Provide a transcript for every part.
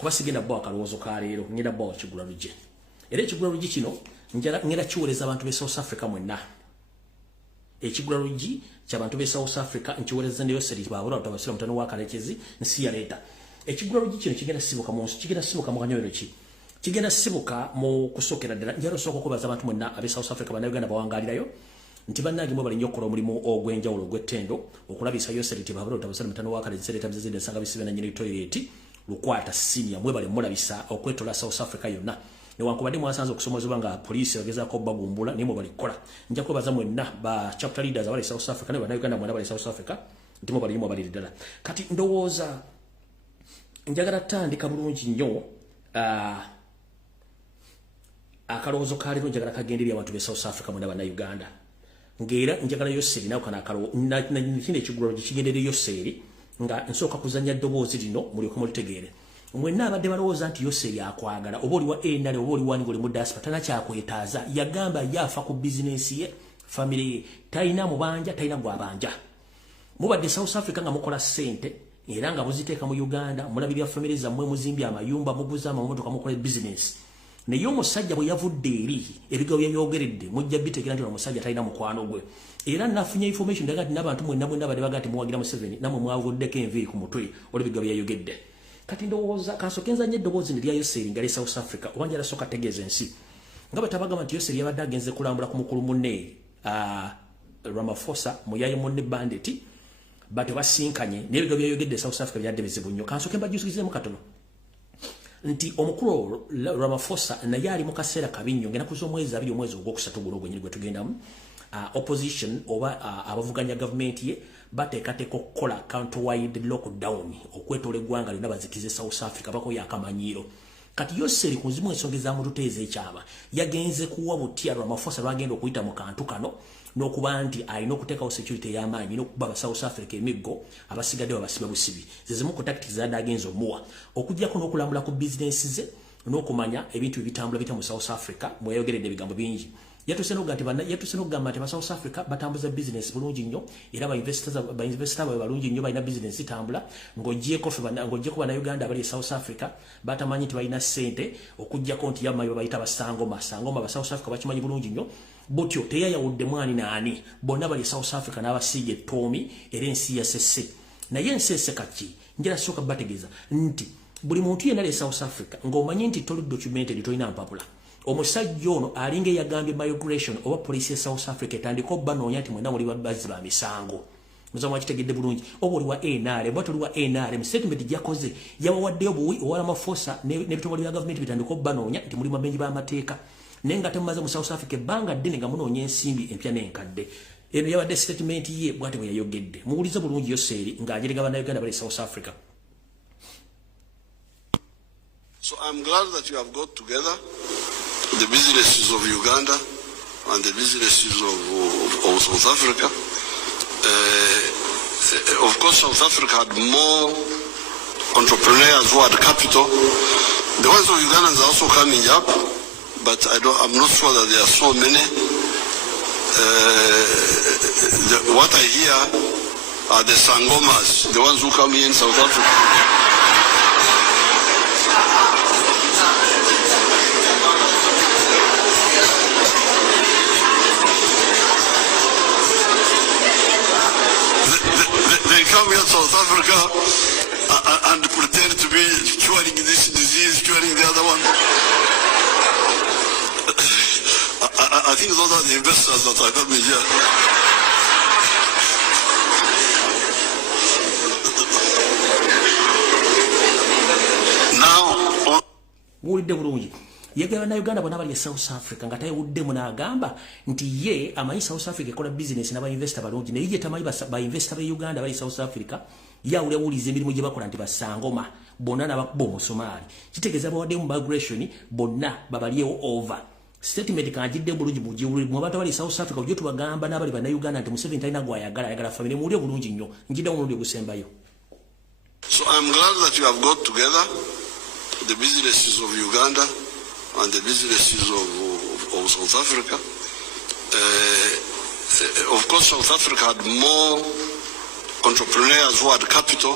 kuba sigenda bwa kaloozo ka leero ngenda bwa kigula luje era ekigula luje kino ngera kiwoleza abantu be South Africa mwenna ekigula luje ky'abantu be South Africa nkiwoleza ne Yoseri babula utabasira mutano wa kalekezi nsi ya leta ekigula luje kino kigenda sibuka mu kigenda sibuka mu kanyowero ki kigenda sibuka mu kusokera ddala njalo soko kubaza abantu mwenna abe South Africa bana Uganda bawangalirayo nti bannange mo bali nyokola omulimu ogwenjawulo gw'ettendo okulabisa Yoseri babula utabasira mutano wa kalekezi leta mzizinde sanga bisibena nyine toilet lukwata senior mwe bali mulabisa okwetola South Africa yonna newankubadde mwasanze okusomozebwa nga poliisi bagezaako bagumbula naye mwe balikola nja kubaza mwenna ba chapter leaders abali South Africa ne bannayuganda mwenna bali South Africa nti mwe balimu abaliri ddala kati ndowooza njagala tandika bulungi nnyo akalowoozo kaliro njagala kagenderera abantu be South Africa mwenna bannayuganda ng'era njagala Yoseri nawe kana kino ekigulalo kigenderera Yoseri nga nsooka kuzanya ddoboozi lino mulyoke mulitegeere mwenna abadde balowooza nti Yoseri akwagala oba oli wa enale oba oli wani ng'oli mu diaspora tana kyakwetaaza yagamba yafa ku bizinensi ye famire ye talina mubanja talina gwabanja mubadde South Africa nga mukola ssente era nga muziteeka mu Uganda mulabirira famire zammwe muzimbye amayumba muguza amamotoka mukola bizinensi naye omusajja bwe yavudde eri ebigambo by'ebyogeredde mujja bitegeera nti omusajja talina mukwano gwe era nafunye information ndaga nti n'abantu mwenna bade bagati muwagira Museveni namwe mwavuddeko envi ku mutwe olw'ebigambo byayogedde kati ndowooza kansokenza nnyo eddoboozi ne lya Yoseri nga li South Africa oba njala soka tegeeza ensi nga batabagamba nti Yoseri yabadde agenze kulambula ku mukulu munne Ramaphosa muyaye munne banditi batebasinkanye n'ebigambo byayogedde South Africa byadde bizibu nnyo kansoke mbajjukizemu katono nti omukulu Ramaphosa naye ali mu kaseera kabi nnyo ngena kuza omwezi abiri omwezi ogwokusatu guno gwenyini gwe tugendamu opposition oba abavuganya government ye bateekateeka okukola countrywide lockdown okwetoola eggwanga lyonna bazikize South Africa bako yakamanyiro kati Yoseri ku nzimu ensonga ezamututeeza ekyama yagenze kuwa butya Ramaphosa lwagenda okuyita mu kantu kano n'okuba nti alina okuteekawo security ey'amaanyi n'okuba aba South Africa emiggo abasigadde babasiba busibi zezimu ku tactics zadde agenza omuwa okujjako n'okulambula ku bizinensi ze n'okumanya ebintu ebitambula bita mu South Africa mweyogeredde ebigambo bingi yatuse n'okugamba nti ba South Africa batambuza business bulungi nnyo era ba investors bawe balungi nnyo balina business itambula ng'oggyeko bannayuganda abali South Africa batamanyi nti balina ssente okujjako nti yamayo bayita basangoma ba South Africa bakimanyi bulungi nnyo butyo teyayawudde mwani naani bonna bali South Africa n'abasiige ettoomi era ensi yasesse naye ensese kaki njala sooka bategeeza nti buli muntu yenna ali South Africa ng'omanyi nti toli documented tolina mpapula omusajja ono alinga eyagambye migration oba poliisi ya South Africa etandika obbanoonya nti mwenna muli bazzi ba misango muzamu akitegedde bulungi oba oli wa NRM oba toli wa NRM statement gyakoze yabawaddeyo buwi owa Ramaphosa n'ebitongole bya gavumenti bitandika obbanoonya nti muli bamenyi b'amateeka naye nga temumaze mu South Africa ebbanga ddene nga munoonya ensimbi empya n'enkadde eno yabadde statement ye bw'ate bwe yayogedde muwulize bulungi Yoseri ng'ajerega bannayuganda bali South Africa. So I'm glad that you have got together the businesses of Uganda and the businesses of South Africa. Of course, South Africa had more entrepreneurs who had capital. The ones of Ugandans are also coming up, but I'm not sure that there are so many. What I hear are the Sangomas, the ones who come here in South Africa. They come here to South Africa and pretend to be curing this disease, curing the other one. I think those are the investors that are coming here. Now, yagala na Uganda bonna bali South Africa nga tayewuddemu n'agamba nti ye amanyi South Africa ekola business n'aba investor balungi naye ye tamanyi ba investor be Uganda bali South Africa yawulewuliza emirimu gye bakola nti basangoma bonna n'abakuba omusomaali kitegeeza bawadde mu migration bonna babalyewo over statement kanjidde bulungi mugiwulire mu bantu bali South Africa ojjo tubagamba n'abali bannayuganda nti Museveni talina gwayagala famire muwulire bulungi nnyo njidde omulundi ogusembayo. So I'm glad that you have got together the businesses of Uganda and the businesses of South Africa. Of course, South Africa had more entrepreneurs who had capital.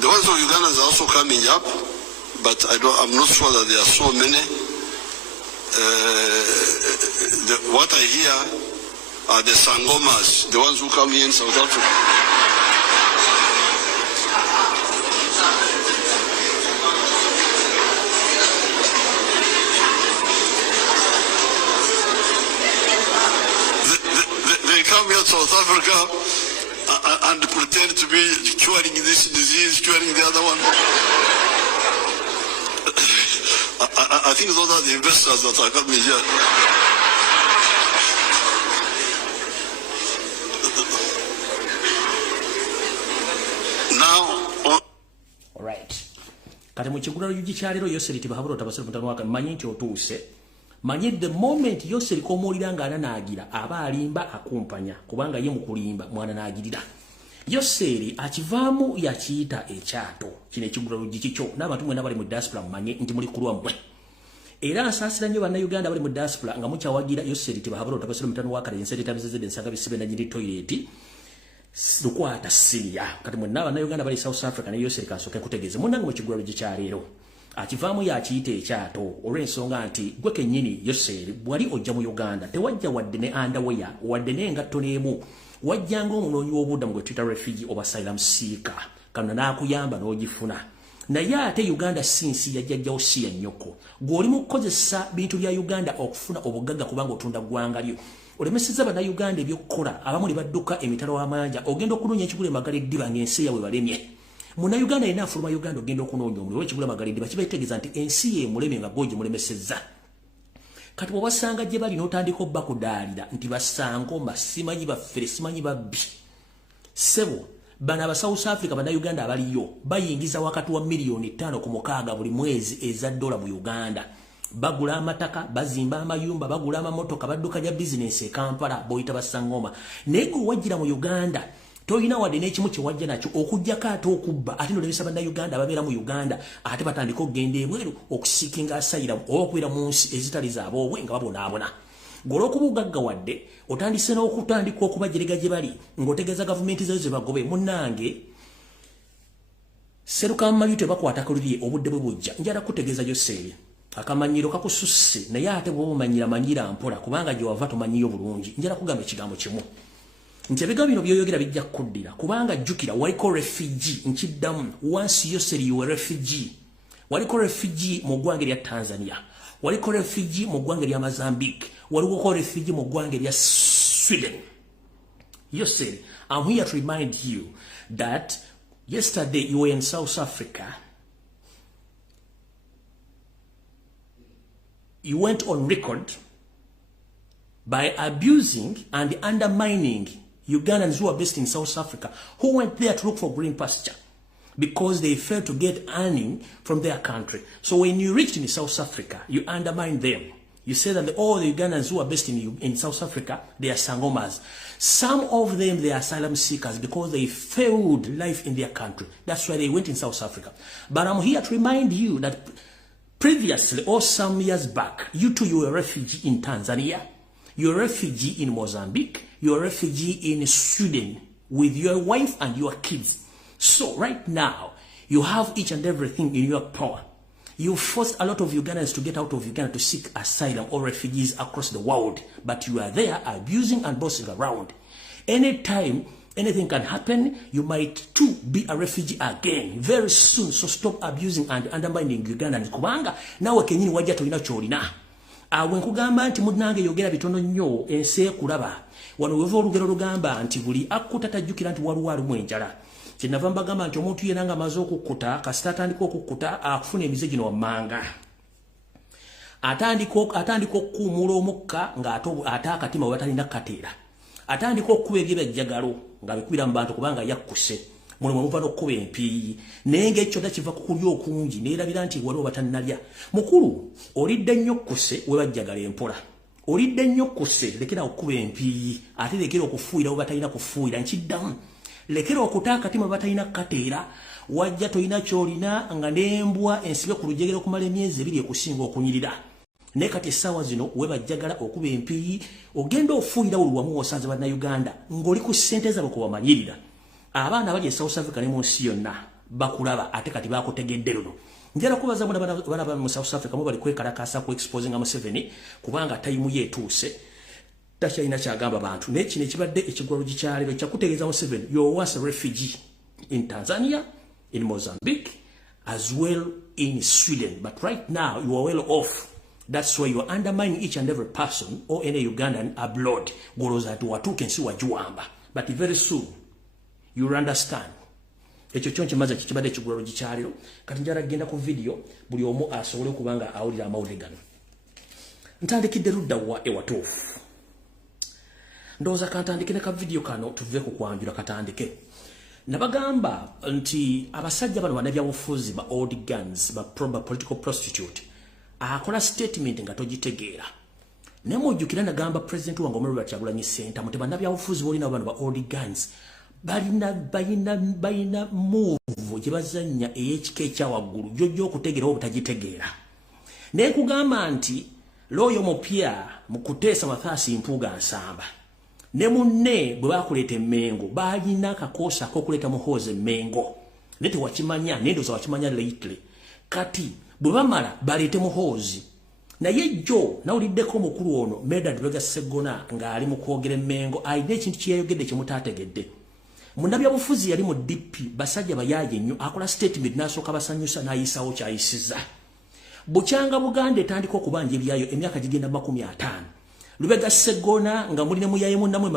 The ones of Ugandans are also coming up, but I'm not sure that there are so many. What I hear are the Sangomas, the ones who come here in South Africa. They come here to South Africa and pretend to be curing this disease, curing the other one. I think those are the investors that are coming here. Now, all right. Kati mchigura yujichari ro Yoseri tibahaburo tabasiri mutano waka manyi nti otuse. Manyi the moment Yoseri komolira nga ananagira aba alimba akumpanya kubanga ye mukulimba mwana nagirira. Yoseri akivaamu yakiyita ekyato kino ekigula lugikicho n'abantu mwena bali mu diaspora mumanye nti muli kulwa mbwe. Era asaasira nnyo bannayuganda bali mu diaspora nga mukyawagira Yoseri tibahaburo tabasiri mutano waka ensete tabizeze ensanga bisibe na nyiri toilet. Lukwata siria kati mwena bannayuganda bali South Africa ne Yoseri kasoke kutegeeze munange mu kigula lugikyaleero. Akivaamu yakiyita ekyato olw'ensonga nti gwe kennyini Yoseri bwali ojja mu Uganda tewajja wadde ne underwear wadde n'engatto n'emu wajjanga omunoonyi w'obuddamu gwe tuyita refugee oba asylum seeker kano n'akuyamba n'ogifuna naye ate Uganda sinsi yajjajjawo si ya nnyoko gw'oli mu kukozesa bintu bya Uganda okufuna obugagga kubanga otunda ggwanga lyo olemesezza bannayuganda ebyokkola abamu ne badduka emitalo w'amanja ogenda okunoonya ekigula Magala Eddiba ng'ensi yaabwe balemye Munnayuganda yenna afuluma Uganda ogenda okunoonya omulimu w'ekigula Magala Eddiba kibategeeza nti ensi ye muleme nga gwogi mulemesezza kati bw'obasanga gye bali n'otandika obba kudaalira nti basangoma simanyi baffere simanyi babbi sebo bana aba South Africa bannayuganda abaliyo bayingiza wakati wa miliyoni 5 ku 6 buli mwezi eza dola mu Uganda bagula amataka bazimba amayumba bagula amamotoka badduka ja business e Kampala boyita basangoma nego wajira mu Uganda toyina wadde n'ekimu kye wajja nakyo okujjako ate okubba ate n'olebesa bannayuganda ababeera mu Uganda ate batandika okugenda ebweru okusiikinga asayira oba okubeera mu nsi ezitali zaaboobwe nga babonaabona gw'olwokuba ogaggawadde otandise n'okutandika okubajerega gye bali ng'otegeeza gavumenti zayo ze bagobe munnange seruka mayute bakwata kuliri obudde bwe bujja njala kutegeeza Yoseri akamanyiro kakususse naye ate bw'omanyira mpola kubanga gye wava tomanyiyo bulungi njala kugamba ekigambo kimu nti ebigambo bino by'oyogera bijja kuddira kubanga jjukira waliko refugee nkiddamu once Yoseri you were refugee waliko refugee mu ggwanga lya Tanzania waliko refugee mu ggwanga lya Mozambique waliko refugee mu ggwanga lya Sweden. Yoseri, I'm here to remind you that yesterday you were in South Africa. You went on record by abusing and undermining Ugandans who are based in South Africa, who went there to look for green pasture because they failed to get earning from their country. So when you reached in South Africa, you undermined them. You said that all the Ugandans who are based in South Africa, they are sangomas. Some of them, they are asylum seekers because they failed life in their country. That's why they went in South Africa. But I'm here to remind you that previously, or some years back, you too, you were a refugee in Tanzania. You're a refugee in Mozambique. You're a refugee in Sweden with your wife and your kids. So right now, you have each and everything in your power. You forced a lot of Ugandans to get out of Uganda to seek asylum or refugees across the world. But you are there abusing and bossing around. Anytime anything can happen, you might too be a refugee again very soon. So stop abusing and undermining Ugandans. Kubanga nawe kenyini wajja tolina kyolina. Wenkugamba nti munnange yogera bitono nnyo ensi ekulaba. Wano weva olugero lugamba nti buli akkuta tajjukira nti waliwo alimu enjala. Kyenava mbagamba nti omuntu yenna nga amaze okukkuta kasita atandika okukkuta akufuna emize gino wammanga. Atandika okukuumula omukka ng'ate akatima we batalina kateera. Atandika okukuba ebyebajjagalo nga bikubira mu bantu kubanga yakkuse. Mulimu muva n'okkuba empiiyi naye ng'ekyo kiva ku kulya okungi neerabira nti waliwo batannalya. Mukulu olidde nnyo kkuse we bajjagala empola. Olidde nnyo kkuse lekera okkuba empiiyi ate lekera okufuuyira we batalina kufuuyira nkiddamu. Lekera okuta akatima batalina kateera wajja tolina kyolina nga n'embwa ensibe ku lujegere okumala emyezi 2 okusinga okunyirira. Ne kati essaawa zino we bajjagala okuba empiiyi ogenda ofuuyira buli wamu osanze bannayuganda ng'oli ku ssente zaabwe kwe wamanyirira. Abaana bali e South Africa ne mu nsi yonna bakulaba ate kati baakutegedde luno njala kubaza bana ba mu South Africa mo bali kwekalakasa ku exposing Museveni kubanga time yetuuse tachina kyagamba abantu ne kino ekibadde ekigwalo gikyalero kyakutegeeza Museveni you was a refugee in Tanzania, in Mozambique, as well in Sweden, but right now you are well off. That's why you are undermining each and every person or any Ugandan abroad. Goroza to watuke nsi wajuamba. But very soon, you will understand. Echo chonche maza chichibade chugularo gikyaliro. Kati njala genda ku video, buli omu asobole kubanga awulira amawulire gano. Ntandikidde ludda wa ewatuufu. Ndowooza kantandike ne ka video kano tuve ku kwanjula katandike. Nabagamba nti abasajja bano bannabyabufuzi ba old guns ba political prostitute akola statement nga togitegeera ne mujjukira nagamba president wange Robert Kyagulanyi Ssentamu muti bannabyabufuzi bolina bano ba old guns balina move gye bazannya EHK ekyawaggulu jjojja okutegeera obutagitegeera ne nkugamba nti Loyo Mopya mu kuteesa Mathaasi Mpuuga Nsamba ne munne bwe bakuleeta Mengo balina akakosa k'okuleeta Muhoozi Mengo nete wakimanya nendoza wakimanya lately kati bwe bamala baleete Muhoozi naye jjo nawuliddeko omukulu ono Medard Lwega Sseggona ng'ali mu kwogera Mengo alina ekintu kyeyayogedde kye mutaategedde munnabyabufuzi yali mu DP basajja bayaaye nnyo akola statement n'asooka basanyusa n'ayisaawo kyayisiza bukyanga Buganda etandika okubanja ebyayo emyaka gigenda 50 Lubega Sseggona nga mulina muyaye munnamwe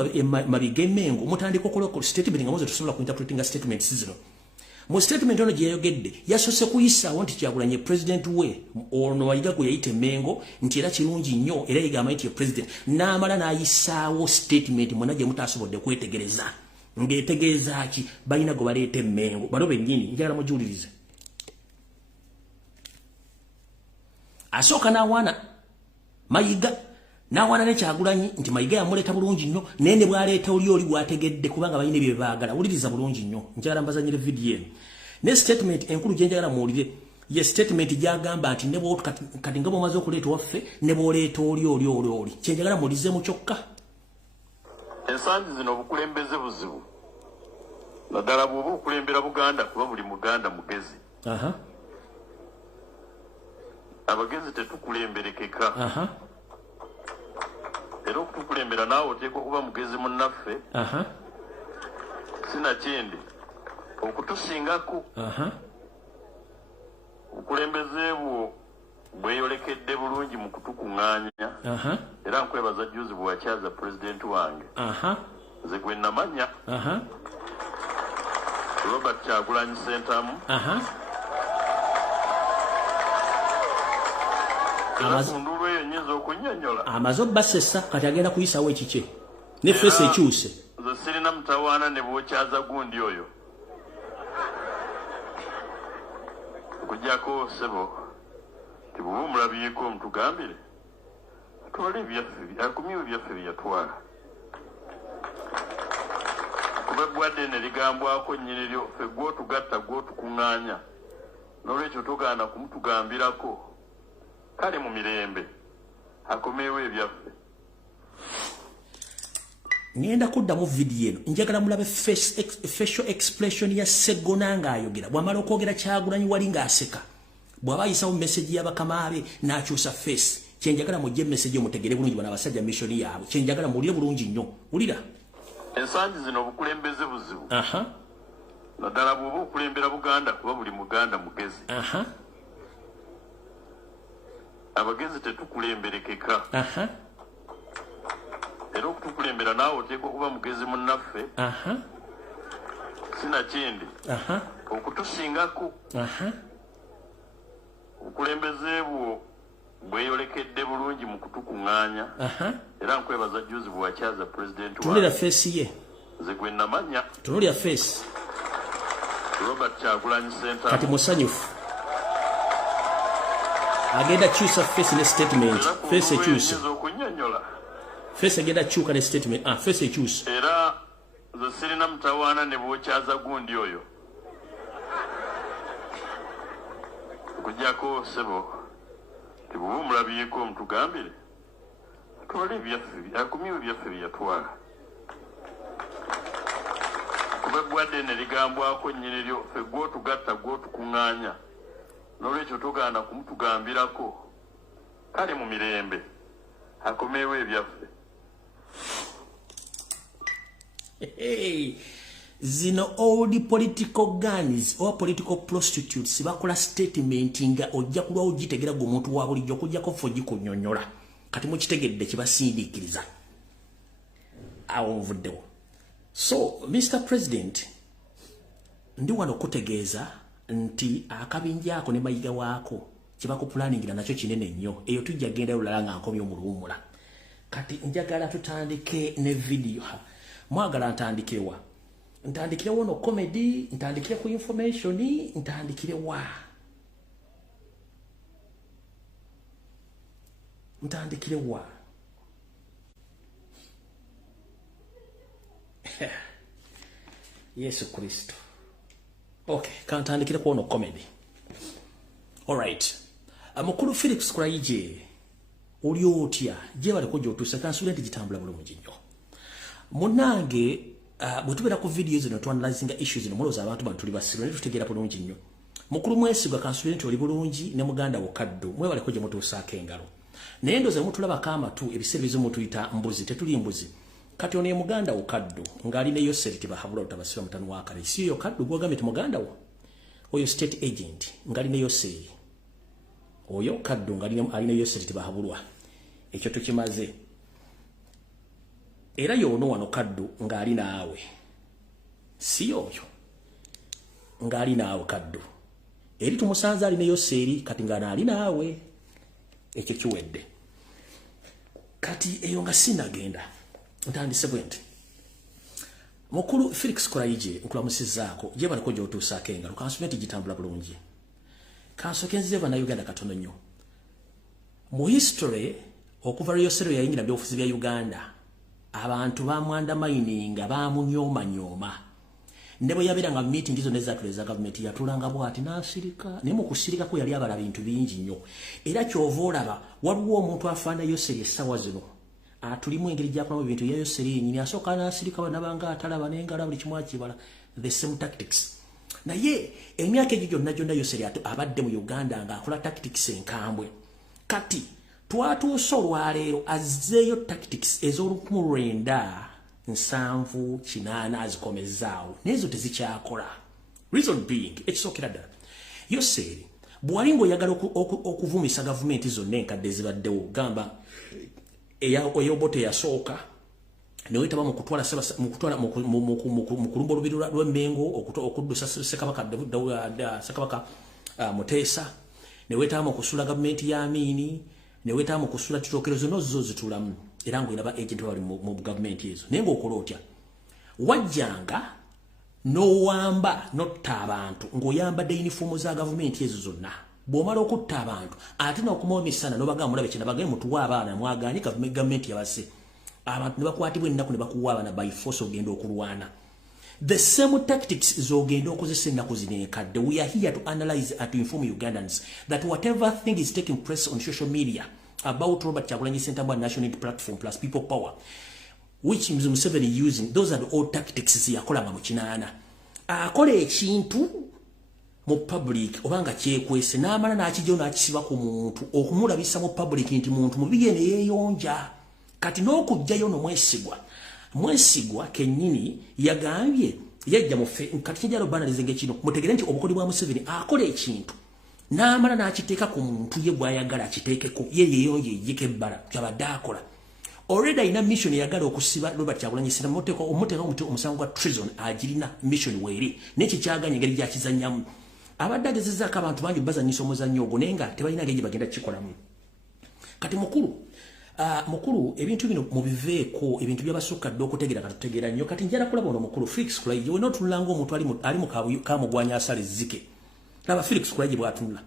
mabige Mengo mutandika okola statement nga muze tusobola kuinterpretinga statements zino mu statement ono gye yayogedde yasose kuyisaawo nti Kyagulanyi president we ono wayiga gwe yayite Mengo nti era kirungi nnyo era yigamba nti president n'amala n'ayisaawo statement mwena gye mutaasobodde kwetegereza ng'etegeeza ki balina gwe baleete Mengo bano bennyini njagala mujuulirize asooka n'awaana Mayiga n'awaana ne Kyagulanyi nti Mayiga yamuleeta bulungi nnyo nene bwaleeta oli bwategedde kubanga balina bye baagala wuliriza bulungi nnyo njagala mbazanyire video ne statement enkulu gye njagala muwulire ye statement gyagamba nti ne bwo kati nga bw'omaze okuleeta waffe ne bw'oleeta oli kye njagala muwulirize mu kyokka ensangi zino obukulembeze buzibu naddala bw'oba okulembera Buganda kuba buli Muganda mugezi abagezi tetukulemberekeka era okutukulembera naawe oteekwa okuba mugezi munnaffe sinakindi okutusingako obukulembeze bwo bweyolekedde bulungi mu kutukuŋŋaanya era nkwebaza juzi bwe wakyaza pulezidenti wange nze gwe namanya Robert Kyagulanyi Ssentamu kundulu eyo nnyinza okunnyonnyola amaze obbasesa kati agenda kuyisaawo ekikye ne feesi ekyuse nze sirina mutawaana ne bwokyaza gundi oyo okuggyako sebo tibuba omulabyeko mutugambire atwale ebyaffe akumyewo ebyaffe byeyatwala kuba ebbwadde ne ligambwako nnyini lyo ffe gw'otugatta gw'otukuŋŋaanya n'olwekyo togaana kumutugambirako kale mu mirembe akomeewo ebyaffe ngenda kuddamu video eno njagala mulabe facial expression ya Sseggona ng'ayogera bw'amala okwogera Kyagulanyi wali ng'aseka bw'aba ayisawo message y'abakama be n'akyusa face kyenjagala mujje message omutegere bulungi bano abasajja mission yaabwe kyenjagala muwulire bulungi nnyo wulira ensangi zino obukulembeze buzibu naddala bw'oba okulembera Buganda kuba buli Muganda mugezi abagezi tetukulemberekeka era okutukulembera naawe oteekwa okuba mugezi munnaffe sinakindi okutusingako obukulembeze bwo bweyolekedde bulungi mu kutukuŋŋaanya era nkwebaza juzi bwe wakyaza pulezidenti tunulira feesi ye nze gwe namanya tunulira feesi Robert Kyagulanyi Ssentamu kati musanyufu agenda kyusa face ne statement face ekyuse face agenda kyuka ne statement face ekyuse era nze sirina mutawaana ne bwokyaza gundi oyo okuggyako sebo tibuba omulabyeko mutugambire atwale ebyaffe akumyewo ebyaffe byeyatwala kuba ebbwadde ne ligambwako nnyini lyo ffe gw'otugatta gw'otukuŋŋaanya n'olwekyo togaana kumutugambirako kale mu mirembe akomeewo ebyaffe. Zino old political guns or political prostitutes bakola statement nga ojja kulwa ogitegera go muntu wa bulijjo kujjako fo gikunyonyola kati mukitegedde kibasindiikiriza awo nvuddewo. So Mr. President, ndi wano kutegeeza nti akabinja ako ne mayiga waako kibako planningira nakyo kinene nnyo eyo tujja genda olala nga nkomye omuluwumula. Kati njagala tutandike ne video. Mwagala ntandikirewa? Ntandikirewo no comedy, ntandikire ku information, ntandikirewa? Ntandikirewa? Yesu Kristo. Okay, kantandikire ku no comedy. All right. Mukulu Felix Kuraije oli otya je bali ko jotusa kansulenti gitambula bulungi nnyo. Munange bwe tubera ku videos zino twanalizing issues zino muloza abantu bantuli basiro ne tutegera bulungi nnyo. Mukulu Mwesigwa kansulenti oli bulungi ne muganda Wakaddo mwe bali ko je mutusaka engalo. Naye ndoza mutulaba kama tu ebisebizo mutuyita mbuzi tetuli mbuzi. Kati one muganda Wakaddo ngali ne Yoseriti bahabula utabasira mutanu wakale. Si yo Kaddo gwogamete muganda wo. Oyo state agent ngali ne Yoseri. Oyo Kaddo ngali ne Yoseriti bahabulwa. Ekyo tukimaze. Era yono wano Kaddo ngali naawe. Si oyo. Ngali naawe Kaddo. Eri tumusanza ali ne Yoseri kati ngana ali naawe. Ekyo kiwedde. Kati eyo nga sinagenda. Ntandise bwente. Mukulu Felix Kuraije nkulamusizaako je bali ko jotusaka engalo kansulenti gitambula bulungi. Kansokenze bana Uganda katono nnyo. Mu history okuva Yoseri yayingira bya ofisi bya Uganda abantu bamwanda mining bamunyoma. Ndebo yabera nga meeting izo nezatuleza government yatulanga bwati nasirika ne mu kusirika ko yali abala bintu bingi nnyo. Era kyovolaba waliwo omuntu afana Yoseri esawa zino. Tulimu engeri gyakola bintu ya Yoseri nyini asoka nasirika bana banga atalaba nengala buli kimwa kibala the same tactics. Na ye emyaka egijo najjo Yoseri abadde mu Uganda nga akola tactics enkambwe. Kati twatuusa olwaleero azzeeyo tactics ez'olukumulwenda 7-8 azikomezaawo nezo tezikyakola. Reason being ekisookera ddala Yoseri bwali ng'oyagala okuvumisa gavumenti zonna enkadde ezibaddewo gamba eyobote yasooka newetaba mu kutwala mu kulumba olubiri lw'Emmengo okuddusa Ssekabaka Muteesa newetaba mu kusula gavumenti ya Amini newetaba mu kusula Kitokero zino zo zitulamu era ng'oyinaba agent bali mu gavumenti ezo naye ng'okola otya wajjanga n'owamba n'otta abantu ng'oyambadde yunifoomu za gavumenti ezo zonna bw'omala okutta abantu ate n'okumawo emisana n'obagamba mulabe kye nabagaye mutuwa abaana mwaganye gavumenti yabase abantu ne bakwatibwa ennaku ne bakuwa abaana by force ogenda okulwana. The same tactics zogenda okozesa ennaku zino enkadde. We are here to analyze and to inform Ugandans that whatever thing is taking place on social media about Robert Kyagulanyi Ssentamu National Unity Platform plus People Power, which Museveni using, those are the old tactics yakolanga mu kinaana. Akola ekintu mu public obanga kyekwese n'amala n'akijjo n'akisiba ku muntu okumulabisa mu public nti muntu mubiye ne yeeyonja. Kati n'okujjayo no mwesigwa kennyini yagambye yajja mufe kati kijalo banalize kino mutegere nti obukodi bwa Museveni akola ekintu n'amala n'akiteeka ku muntu ye gwayagala akiteekeko ye yeeyonja ejjike ebbala kyabadde akola. Already ayina mission yagala okusiba Robert Kyagulanyi Ssentamu omuteeka omusango gwa treason agirina mission weeri n'ekyo kyaganya engeri gyakizannyamu. Abadde agezezaako abantu bangi bazanyisa omuzannyo ogwo naye nga tebalina ngeri gye bagenda kukikolamu. Kati mukulu ebintu bino mubiveeko ebintu byabasukka dde okutegeera katutegeera nnyo. Kati njala kulaba ono mukulu Felix Kuraije wena otunulanga omuntu ali mu kamugwanya asala ezzike. Laba Felix Kuraije bw'atunula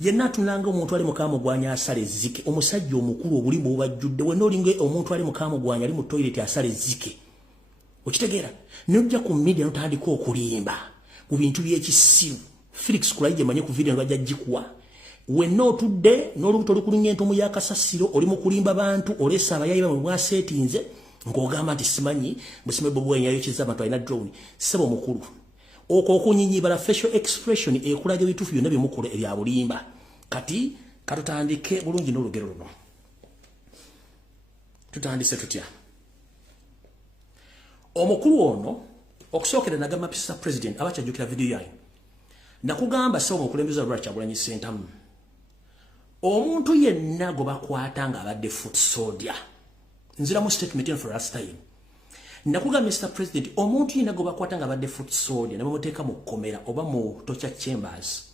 yenna atunulanga omuntu ali mu kamugwanya asala ezzike. Omusajja omukulu obulimba obubajjudde wena olinga omuntu ali mu kamugwanya ali mu toilet asala ezzike okitegeera nojja ku media notandika okulimba ku bintu by'ekisiru. Felix Kuraije manye ku video bajja gikuwa wenna otudde n'olubuto lukulinnya entomo ya kasasiro oli mu kulimba bantu olesa abayayi bamwe bwaseetinze ng'ogamba nti simanyi busime bwe bwenyayo kizza abantu alina drone. Ssebo mukulu okwo okunyinyiba facial expression ekulaga ebitufu byonna byemukola ebya bulimba kati katutandike bulungi n'olugero luno tutandise tutya omukulu ono okusookera nagamba Mr. President abachajukira video yanyu nakugamba sawa omukulembeze wa Kyagulanyi Ssentamu omuntu yenna go bakwata nga abadde foot soldier nzira mu statement in for last time nakugamba Mr. President omuntu yenna go bakwata nga abadde foot soldier ne bamuteeka mu komera oba mu torture chambers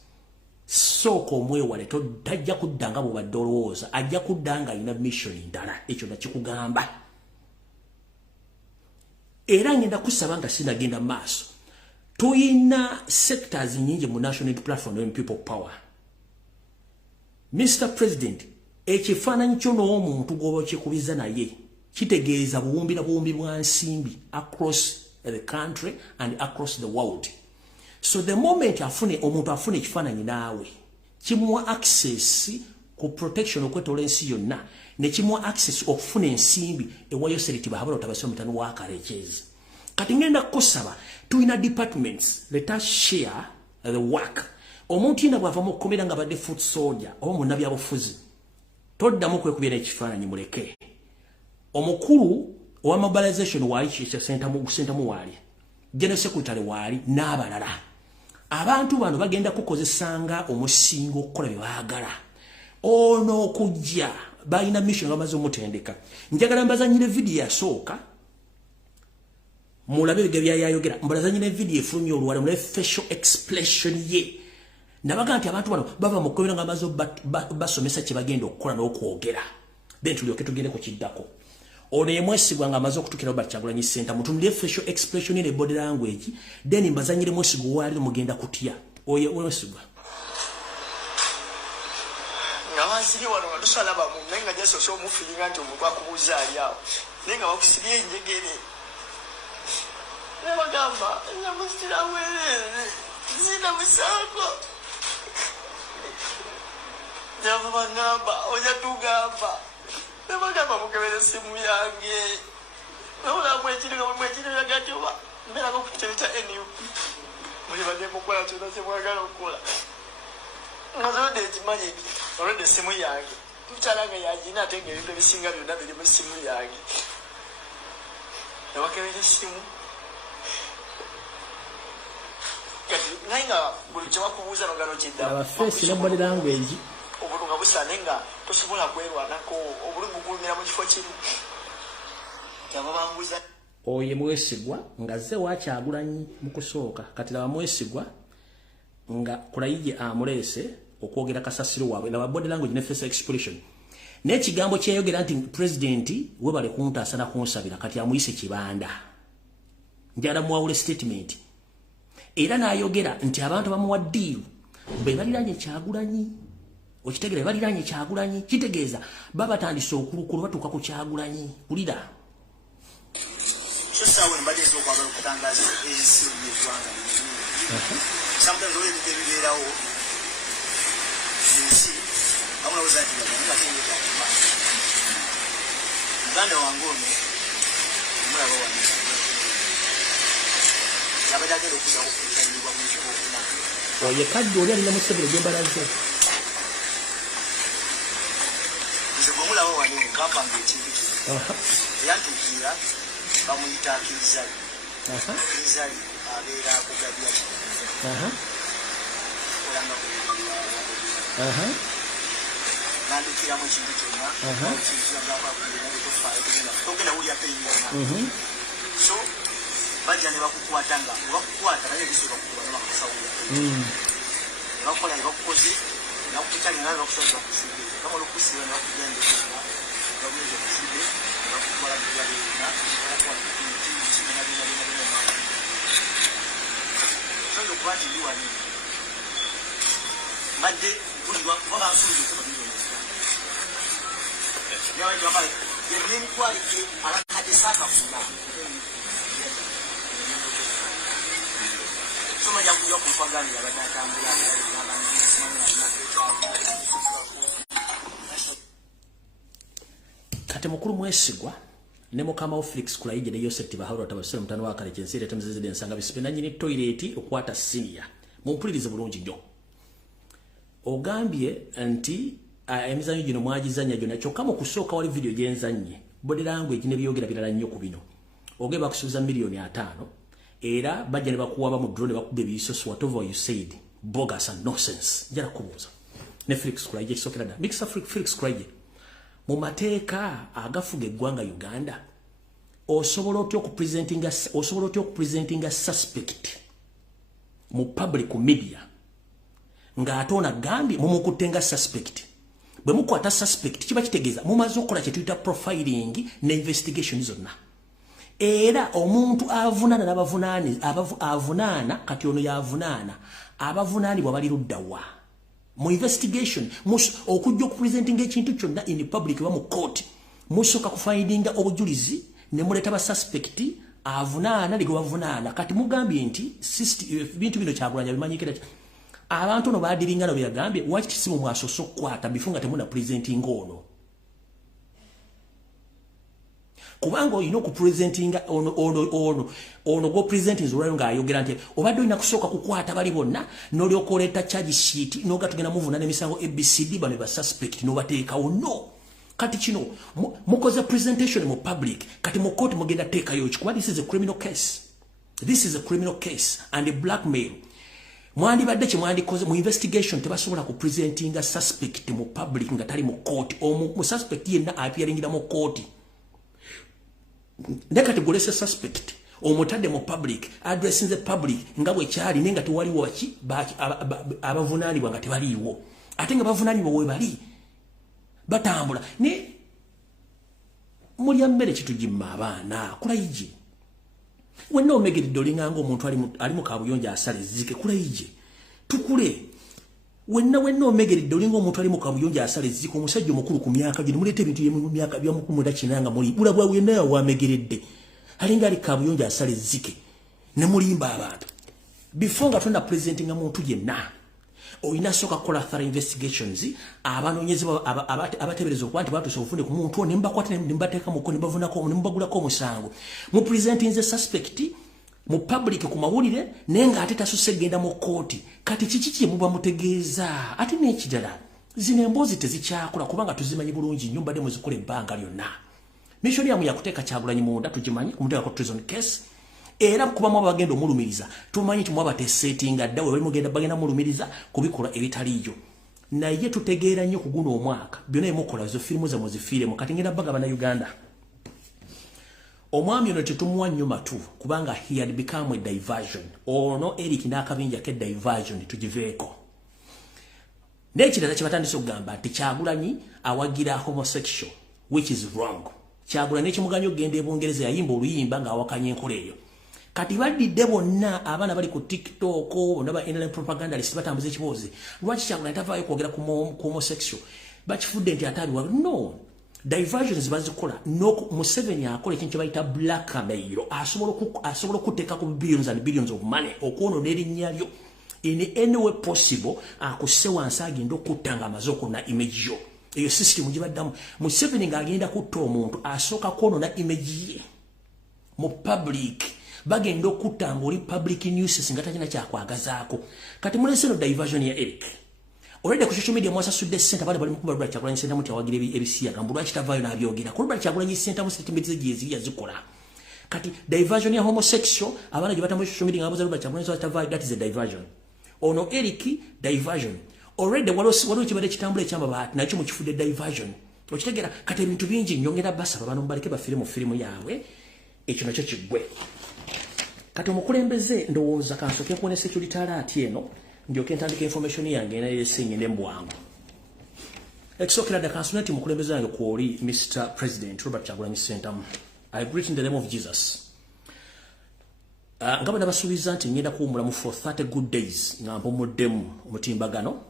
soko mwewale tajja kuddanga mu badolooza ajja kuddanga ina mission ndala ekyo nakikugamba era ngenda kusaba nga sinagenda maaso tuyina sectors nyingi mu national platform and people power Mr. President ekifaananyi kyo n'omuntu goba kikubiza naye kitegeeza buwumbi bwa nsimbi across the country and across the world. So the moment omuntu afune ekifaananyi naawe kimuwa access ku protection okwetola ensi yonna ne kimuwa access okufuna ensimbi ewayo seriti bahabula otabasoma mutano wa karekezi kati ngenda kusaba tuyina departments let us share the work omuntu ina bwava mu komera nga badde foot soldier oba munnabi abufuzi toddamu kwekubira ekifaananyi muleke omukulu owa mobilization wali kisa center mu wali general secretary wali n'abalala abantu bano bagenda kukozesanga omusingo okukola bye baagala ono okujja balina mission bamaze omutendeka njagala mbazanyire video yasooka mulabe bigabya yayogera mbazanyire video efulumye olwala mu facial expression ye nabaga nti abantu bano bava mu kobera ngamazo basomesa kye bagenda okukola n'okwogera then tulyoke tugende ku kiddako ono yemwesigwa nga amaze okutukira Robert Kyagulanyi Ssentamu mutumire facial expression ne body language then mbazanyire mwesigwa wali mugenda kutya oye mwesigwa ngawasiri wano badusala ba mu nenga jeso so mu feeling anti omuntu akubuza ali awo nenga bakusiriye njegere ne bagamba nyamusira wele zina musako java bagamba oja tugamba ne bagamba mukebere simu yange nola mwechiri yagatiwa mbera ko kutereta NUP muri bade mukola cyona se mwagala okola ngazode ekimanyi olode simu yange tuchalanga yagina atenge ebintu bisinga byonna biri mu simu yange nabakebere simu kati nainga buli kyabakubuuza nogano kidda abafeesi ne body language obulunga busanenga tosobola kwerwanako obulungu gulumira mu kifo kimu kyababambuza oye mwesigwa nga ze Kyagulanyi mu kusooka kati laba mwesigwa nga kulayije amulese okwogera kasasiro waabwe laba body language ne face expression n'ekigambo kyeyogera nti president we bale kuntaasa na kunsabira kati amuyise kibanda njala muwawule statement era n'ayogera nti abantu bamuwa deal be baliranye Kyagulanyi okitegere baliranye Kyagulanyi kitegeeza babatandise okulukulu batuuka ku Kyagulanyi kulira sawa mbalizo kwa kutangaza ezi y'Rwanda sometimes we biberawo sisi amuna uzati bakatenge kwa Uganda wangone mura bawana nabadde okuza okukyalibwa mu kiko oye kaddo oli alina musebere gyembalaze nzegomula bawana kapanga ekintu yantukira bamuyita Kizali Kizali abeera kugabya olanga nandikira mu kintu kyonna togenda wulya peyiona so bajja ne bakukwata nga bakukwata naye bisobola kukuba bakusawula bakola bakukoze nakukitali nawe bakusobola kusibe kamala okusiba nakugenda bagenda kusibe bakukola byalina so kwati liwani madde kulwa baba nsuri ko babiri yawe baba yeni kwali ke alakade saka funa soma ya kuyo kupangani ya batakambula kati mukuru mwesigwa ne mukama Felix Kulaije ne Yosef Baharo tabasira mutano wa kale kyensire temzezede nsanga bisipena nyini toilet okwata senior mumpulirize bulungi nnyo ogambye anti emizanyo gino mwagizanya gyo nakyo kama kusooka wali video gyenzanye body language ne byogera birala nnyo ku bino ogeba kusuza milioni 5 era bajja ne bakuwaba mu drone bakubbe bisoso whatever you said bogus and nonsense jara kubuza ne Felix Kulaije kisokera da mixa Felix Kulaije mu mateeka agafuga eggwanga Uganda osobola otyo ku presentinga suspect mu public media nga atona gambi mumukutenga suspect bwe mukwata suspect kiba kitegeeza mumaze okukola kye tuyita profiling ne investigation zonna era omuntu avunana n'abavunaani avunaana kati ono yavunaana abavunaanibwa bali luddawa mu investigation okujja okupresentinga ekintu kyonna in public ba mu court musooka kufindinga obujulizi ne muleta ba suspect avunaana ligo bavunaana kati mugambye nti bintu bino Kyagulanyi bimanyikira abantu no badiringa no byagambye waki kisimu mwasoso kwata bifunga temuna presenting ono kubanga oyino ku presentinga ono go presenting zulayo nga ayogera nti obadde oyina kusooka kukwata bali bonna n'olyokoleta charge sheet n'ogatugenda muvuna n'emisango ABCD bano ba suspect n'obateekawo no kati kino mukoze presentation mu public kati mu court mugenda teekayo kuba this is a criminal case and a blackmail mwandibadde kye mwandikoze mu investigation tebasobola ku presentinga suspect mu public nga tali mu court mu suspect yenna appearingira mu court ndekati golese suspect omutadde mu public addressing the public nga bwe kyali nenga tewaliwo waki abavunaanibwa nga tebaliiwo ate nga bavunaanibwa we bali batambula ne mulya mmere kitugimma abaana Kulaije wenna omegeredde olinganga omuntu ali mu kabuyonja asale zike Kulaije tukule wenna omegeredde olinga omuntu ali mu kabuyonja asale zike omusajja omukulu ku myaka gino mulete ebintu mu myaka bya mukulu munda kinanga muli bulabwa wenna wamegeredde alinga ali kabuyonja asale zike ne mulimba abantu before nga tunda presenting omuntu yenna oyina soka kola thorough investigations abanonyezi abatebereza okwanti batu sofune ku muntu ne mbakwata ne mbateeka mu koni bavunako ne mbagulako omusango mu presenting the suspect mu public ku mawulire nenga ate tasusegenda mu court kati kiki muba mutegeeza ate n'ekidala zino emboozi tezikyakula kubanga tuzimanyi bulungi nyumba de muzikole ebbanga lyonna mission yamu yakuteeka Kyagulanyi munda tugimanyi kumuteeka ko treason case era kuba mu bagenda omulumiriza tumanyi ti mwabate settinga ddawe bali mugenda bagenda mulumiriza kubikola ebitaliyo naye tutegeera nnyo ku guno omwaka byonna emukola zo firimu za muzifiire mu kati ngenda baga bana Uganda omwami ono tetumuwa nnyo matu kubanga he had become a diversion ono Eric n'akabinja ke diversion tugiveeko n'ekirala kye batandise okugamba nti Kyagulanyi awagira homosexual which is wrong Kyagulanyi n'ekimuganya okugenda ebungereza yayimba oluyimba ng'awakanya enkola eyo kati badidde bonna abaana bali ku TikTok bonna ba internet propagandalist batambuza ekiboozi lwaki Kyagulanyi tavaayo kwogera ku homosexual bakifudde nti atabiwa no diversions bazikola no Museveni akola ekintu kye bayita blackmail asobola okuteeka ku billions and billions of money okwonoona erinnya lyo in any way possible akusse wansi agenda okuttanga amaze okwonoona image yo eyo system gibaddamu Museveni ng'agenda kutta omuntu asooka kwonoona image ye mu public bagenda okuttanga oli public news nga talina kyakwagazaako kati mulese no diversion ya Eric already ku social media mwasasudde ssente abali bali mukuba Robert Kyagulanyi ssente muti awagira ebisiya gambu lwaki tavaayo n'abyogera ku Robert Kyagulanyi ssente mu statement ze gyeziri yazikola kati diversion ya homosexual abaana gye batambuza social media ngabaza Robert Kyagulanyi ssente tavaayo that is a diversion ono Eric diversion already waliwo kibadde kitambula ekyamba baati nakyo mukifudde diversion okitegeera kati ebintu bingi nyongera basaba bano mubaleke bafire mu firimu yaabwe ekyo nakyo kiggwe kati omukulembeze ndowooza kansooke nkuwone security alert eno ndyoke ntandika information yange nayesenyende mbwangu ekisookera dda kansooke nti mukulembeze yange kwoli Mr. President Robert Kyagulanyi Ssentamu I greet in the name of Jesus nga bwe nabasuubiza nti ngenda kuwummulamu for 30 good days nga mpumuddemu omutimbagano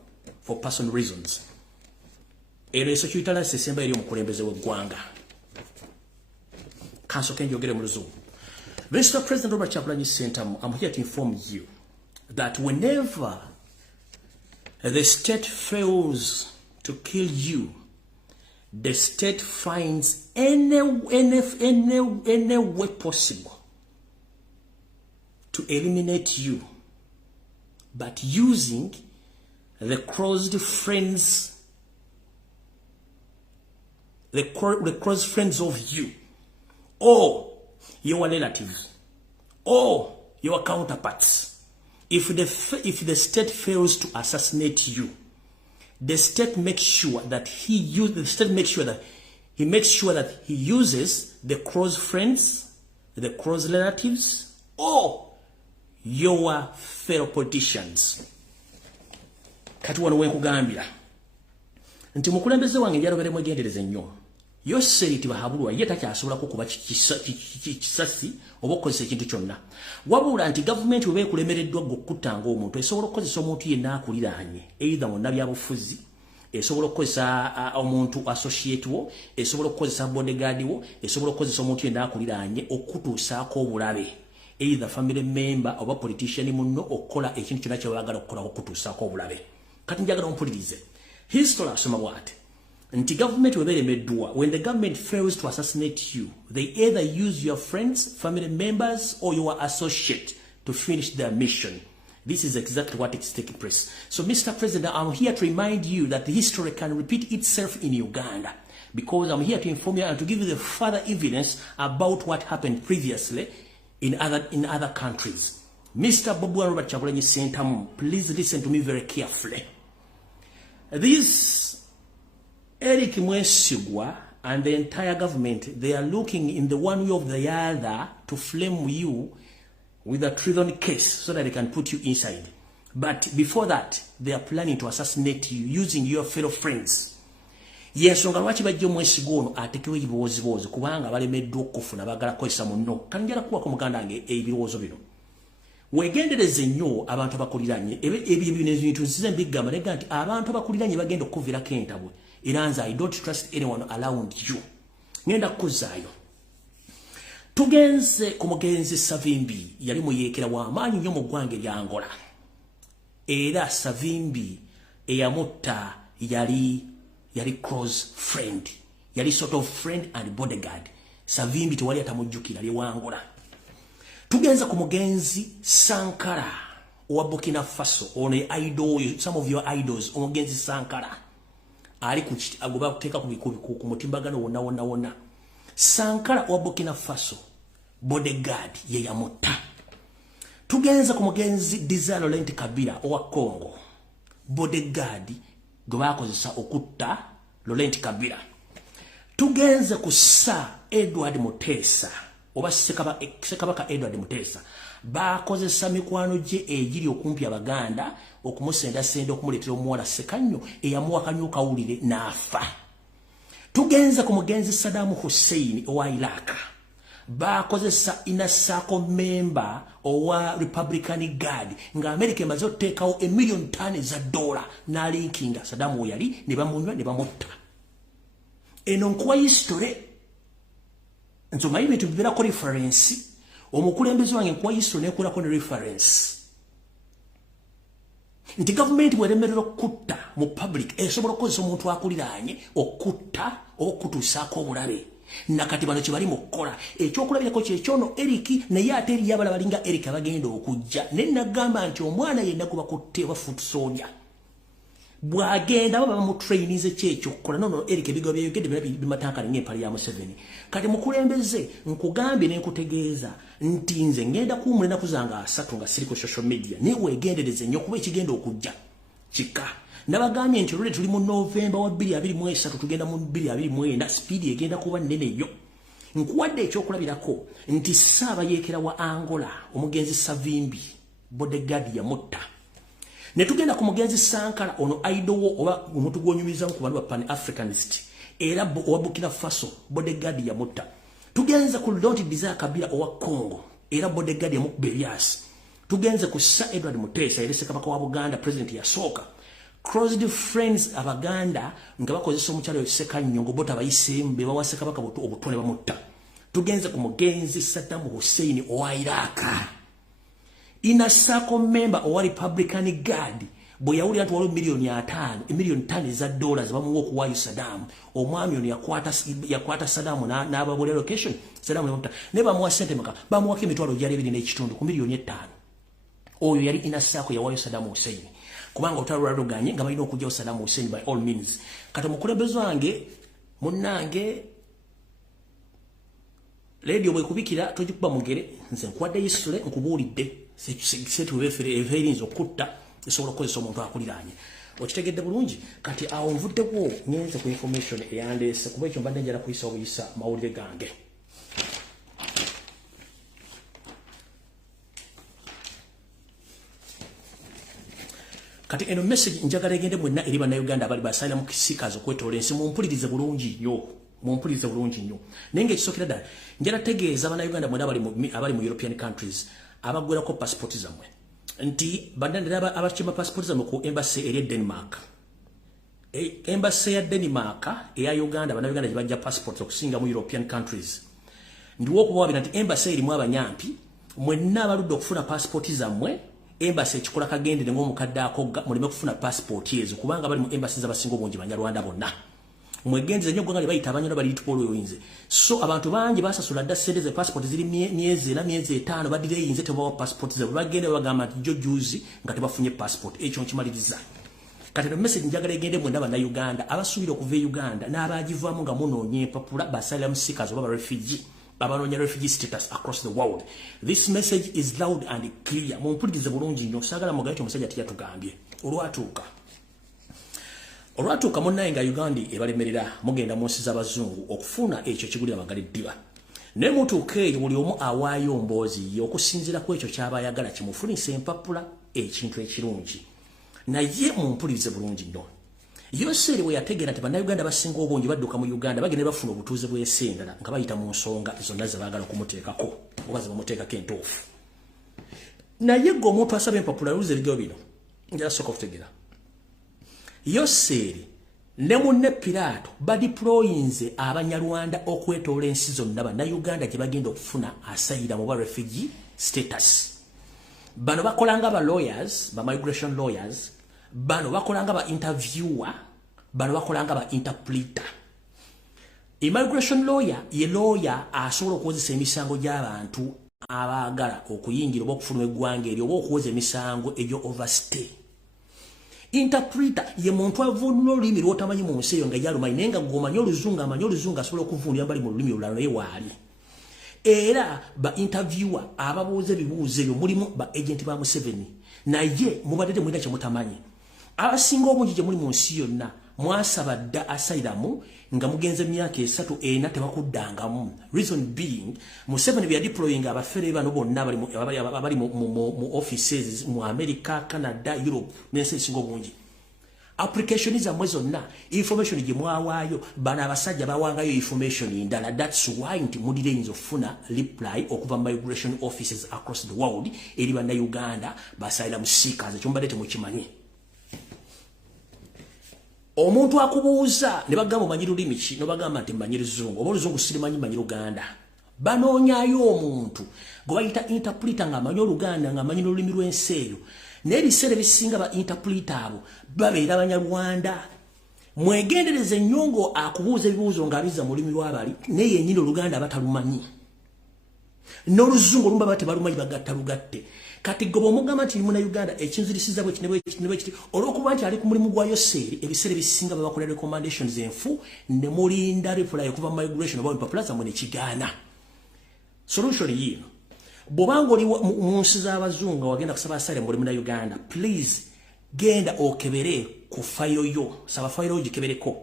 for personal reasons ero esecurity alert esemba eri omukulembeze w'eggwanga kansooke njogere mu luzungu Mr. President Robert Kyagulanyi Ssentamu, I'm here to inform you that whenever the state fails to kill you, the state finds any way possible to eliminate you, but using the close friends, the close friends of you, or your relatives, or your counterparts. If the state fails to assassinate you, the state makes sure that he uses the close friends, the close relatives, or your fellow politicians. Kati wano wenkugambira nti mukulembeze wange njalo mwegendereze nnyo. Yoseri tibahabulwa ye takyasobola kukuba kisasi obokozesa ekintu kyonna. Wabula nti government webe kulemereddwa gokutanga omuntu esobola okukozesa omuntu yenna akuliraanye either mu nabyabufuzi, esobola okukozesa omuntu associate wo, esobola okukozesa bodyguard wo, esobola okukozesa omuntu yenna akuliraanye okutuusaako obulabe either family member oba politician munno okukola ekintu kyonna kye baagala okukola okutuusaako obulabe. Kati njagala ompulirize. History asoma bw'ati nti government weberemeddwa, when the government fails to assassinate you, they either use your friends, family members, or your associate to finish their mission. This is exactly what is taking place. So, Mr. President, I'm here to remind you that the history can repeat itself in Uganda, because I'm here to inform you and to give you the further evidence about what happened previously in other countries. Mr. Bobu and Robert Chagulanyi Sentamu, please listen to me very carefully. This Eric Mwesigwa and the entire government, they are looking in the one way or the other to flame you with a treason case so that they can put you inside. But before that, they are planning to assassinate you using your fellow friends. Yes, lwaki bajja Mwesigwa ono atekewe ebiwooziwoozi kubanga balemeddwa okufuna bagala kozesa munno. Kanjala kuwako muganda wange ebiwoozo bino. Wegendereze nnyo abantu abakuliranye ebyo bintu nzize mbigamba nega nti abantu abakuliranye bagenda okuvirako entabwe. Iranza, I don't trust anyone around you. Ngenda kuzaayo. Tugenze ku mugenzi Savimbi yali muyeekera w'amaanyi nnyo mu ggwanga lya Angola. Era Savimbi eyamutta yali close friend. Yali sort of friend and bodyguard. Savimbi tewali atamujjukira ali wa Angola. Tugenze ku mugenzi Sankara owa Burkina Faso, ono idol, some of your idols, omugenzi Sankara. Ali agoba kuteka ku mutimbagano wonna. Sankara wa Burkina Faso bodyguard ye yamutta. Tugenza ku mugenzi Desire Laurent Kabila owa Congo bodyguard gwe bakozesa okutta Laurent Kabila. Tugenze ku Sir Edward Mutesa oba Ssekabaka Edward Mutesa bakozesa mikwano gye egiri okumpi Abaganda okumusenda okumuletera omuwala Ssekannyo eyamuwakanya kawulire n'afa. Tugenza ku mugenzi Saddam Hussein owa Iraq bakozesa inner circle member owa Republican Guard nga America emaze okuteekawo $1 million n'alinkinga Saddam we yali ne bamunywa ne bamutta. Eno nkuwa history nsoma ibintu bibeerako reference. Omukulembeze wange nkuwa history neekolako ne reference. Nti government bweremerera okutta mu public esobola okukozesa omuntu akuliraanye okutta okutuusaako obulabe. Nakati bano kye bali mu kukola ekyokulabirako kyekyono Eric naye ate eriyo abala balinga Eric abagenda okujja ne nagamba nti omwana yenna gwe bakutte oba foot soldier bwagenda baba mu trainings kyekyo okukola nono Eric ebigo byeyogedde bimatankala ng'empale ya Museveni. Kati mukulembeze nkugambye n'enkutegeeza nti nze ngenda kuwumula ennaku zange 3 nga siri ku social media naye weegendereze nnyo kuba ekigenda okujja kika. Nabagambye nti olwedde tuli mu November wa 2023 tugenda mu 2024 speedi egenda kuba nnene nnyo. Nkuwadde ekyokulabirako nti Ssaabayeekera wa Angola omugenzi Savimbi bodyguard yamutta. Ne tugenda ku mugenzi Sankara ono idol oba omuntu gwonyumiza ku bantu ba Pan-Africanist era owa Burkina Faso bodyguard yamutta. Tugenze ku Laurent Desire Kabila owa Congo era bodyguard yamukuberias. Tugenze ku Sir Edward Mutesa era Ssekabaka wa Buganda president yasooka. Closed friends Abaganda nga bakozesa omukyalo Ssekannyo ngobota bayiseemu be bawa Ssekabaka obutone bamutta. Tugenze ku mugenzi Saddam Hussein owa Iraq. Inner circle member owa Republican Guard bwe yawulira nti waliwo miliyoni 5 eza dollars bamuwa okuwaayo Saddam omwami ono yakwata Saddam n'ababola location Saddam ne bamuwa ssente meka bamuwako emitwalo gyali 2.5 ku miliyoni 5 oyo yali inasaako yawaayo Saddam Hussein kubanga olutalo lwaluganye nga balina okugyawo Saddam Hussein by all means kati omukulembeze wange munnange radio bwekubikira tojikuba mugere nze nkwadde yisule nkubuulidde setubeferinza okutta esobola okukozesa omuntu akuliraanye okitegedde bulungi kati awo nvuddewo nyenze ku information eyandeese kuba ekyo mbadde njala kuyisa obuyisa mawulire gange kati eno message njagala egende mwenna eri bannayuganda abali basayira mu kisikazi okwetoola ensi mumpulirize bulungi nnyo naye ng'ekisookera ddala njala tegeeza bannayuganda mwenna abali mu European countries abagwerako passport zammwe nti bandandira abakima passport zammwe ku embassy eri Denmark embassy ya Denmark eya Uganda bannayuganda gye bajja passport okusinga mu European countries ndiwo okubawabira nti embassy erimu abanyampi mwenna abaludde okufuna passport zammwe embassy ekikola kagendere ng'omukadde akogga muleme kufuna passport ezo kubanga bali mu embassy z'abasinga obungi banyarwanda bonna mwegenze nnyo gwanga libayita abanyona bali litupolo yoyinze so abantu bangi basasula dda ssente ze passport ziri myezi 5 badire yinze tebawa passport ze bagende bagamba nti juzi nga tebafunye passport ekyo nkimaliriza kati no message njagala egende mwenda bannayuganda abasuubira okuva e Uganda n'abagivaamu nga munoonya empapula basalira musikazi oba refugee abanoonya refugee status across the world. This message is loud and clear. Mumpulirize bulungi nnyo sagala mugaito omusajja teyatugambye olwatuuka munnaye nga Uganda ebalemerera mugenda mu nsi z'abazungu okufuna ekyo kigulira magaliddiba ne mutuuka eyo buli omu awaayo mboozi okusinziira ku ekyo kyaba ayagala kimufunisa empapula ekintu ekirungi naye mumpulirize bulungi nnyo Yoseri we yategera nti bannayuganda basinga obungi badduka mu Uganda bagenda bafuna obutuuze bw'esendala nga bayita mu nsonga zonna ze baagala okumuteekako oba ze bamuteekako entuufu naye gwe omuntu asaba empapula luze ebigeo bino njala sooka okutegera Yoseri ne munne Pilato badiployinze abanyarwanda okwetoola ensi zonna bannayuganda gye bagenda okufuna asayira mu ba refugee status bano bakolanga ba lawyers ba migration lawyers bano bakolanga ba interviewer bano bakolanga ba interpreter immigration lawyer ye lawyer asobola okuwozesa emisango gy'abantu abaagala okuyingira oba okufuna eggwanga eryo oba okuwoza emisango egyo overstay interpreter ye muntu avunula olulimi lw'otamanyi mu nsi eyo nga yalumanyi naye nga gwomanyi oluzungu amanyi oluzungu asobola okuvunulira mbali mu lulimi olulala naye waali era ba interviewer ababuuza ebibuuzo ebyo mulimu ba agent ba Museveni naye mubadde mwina kye mutamanyi abasinga obungi gye muli mu nsi yonna mwasaba dda asylum nga mugenze myaka 3-4 tebakuddangamu reason being Museveni bya deploying abafere bano bonna abali mu offices mu America, Canada, Europe n'ensi ezisinga obungi application zammwe zonna information gye mwawaayo bano abasajja bawangayo information ndala that's why nti mudireyinza okufuna reply okuva migration offices across the world eri bannayuganda basayira musiikazi ekyo mbadde temukimanyi omuntu akubuuza ne bagamba omanyi lulimi ki no bagamba nti mmanyi luzungu oba oluzungu sirimanyi mmanyi Luganda banoonyayo omuntu gwe bayita interpreter nga amanyi Oluganda nga amanyi n'olulimi lw'ensi eyo n'ebiseera ebisinga ba interpreter abo babeera Abanyarwanda mwegendereze nnyo akubuuza ebibuuzo ng'abiza mu lulimi lw'abali naye yennyini Oluganda batalumanyi n'oluzungu olumu baba tebalumanyi bagatta lugatte kati gobo mugamba nti muna Uganda ekinzirisiza bwe kinebwe olwokuba nti ali ku mulimu gwa Yoseri ebiseera ebisinga babakola recommendations enfu ne mulinda reply okuva migration oba empapula zammwe ne kigaana solution yino bw'obanga oli mu nsi z'abazungu wagenda kusaba asylum mu Uganda please genda okebere ku file yo saba file yo gikebereko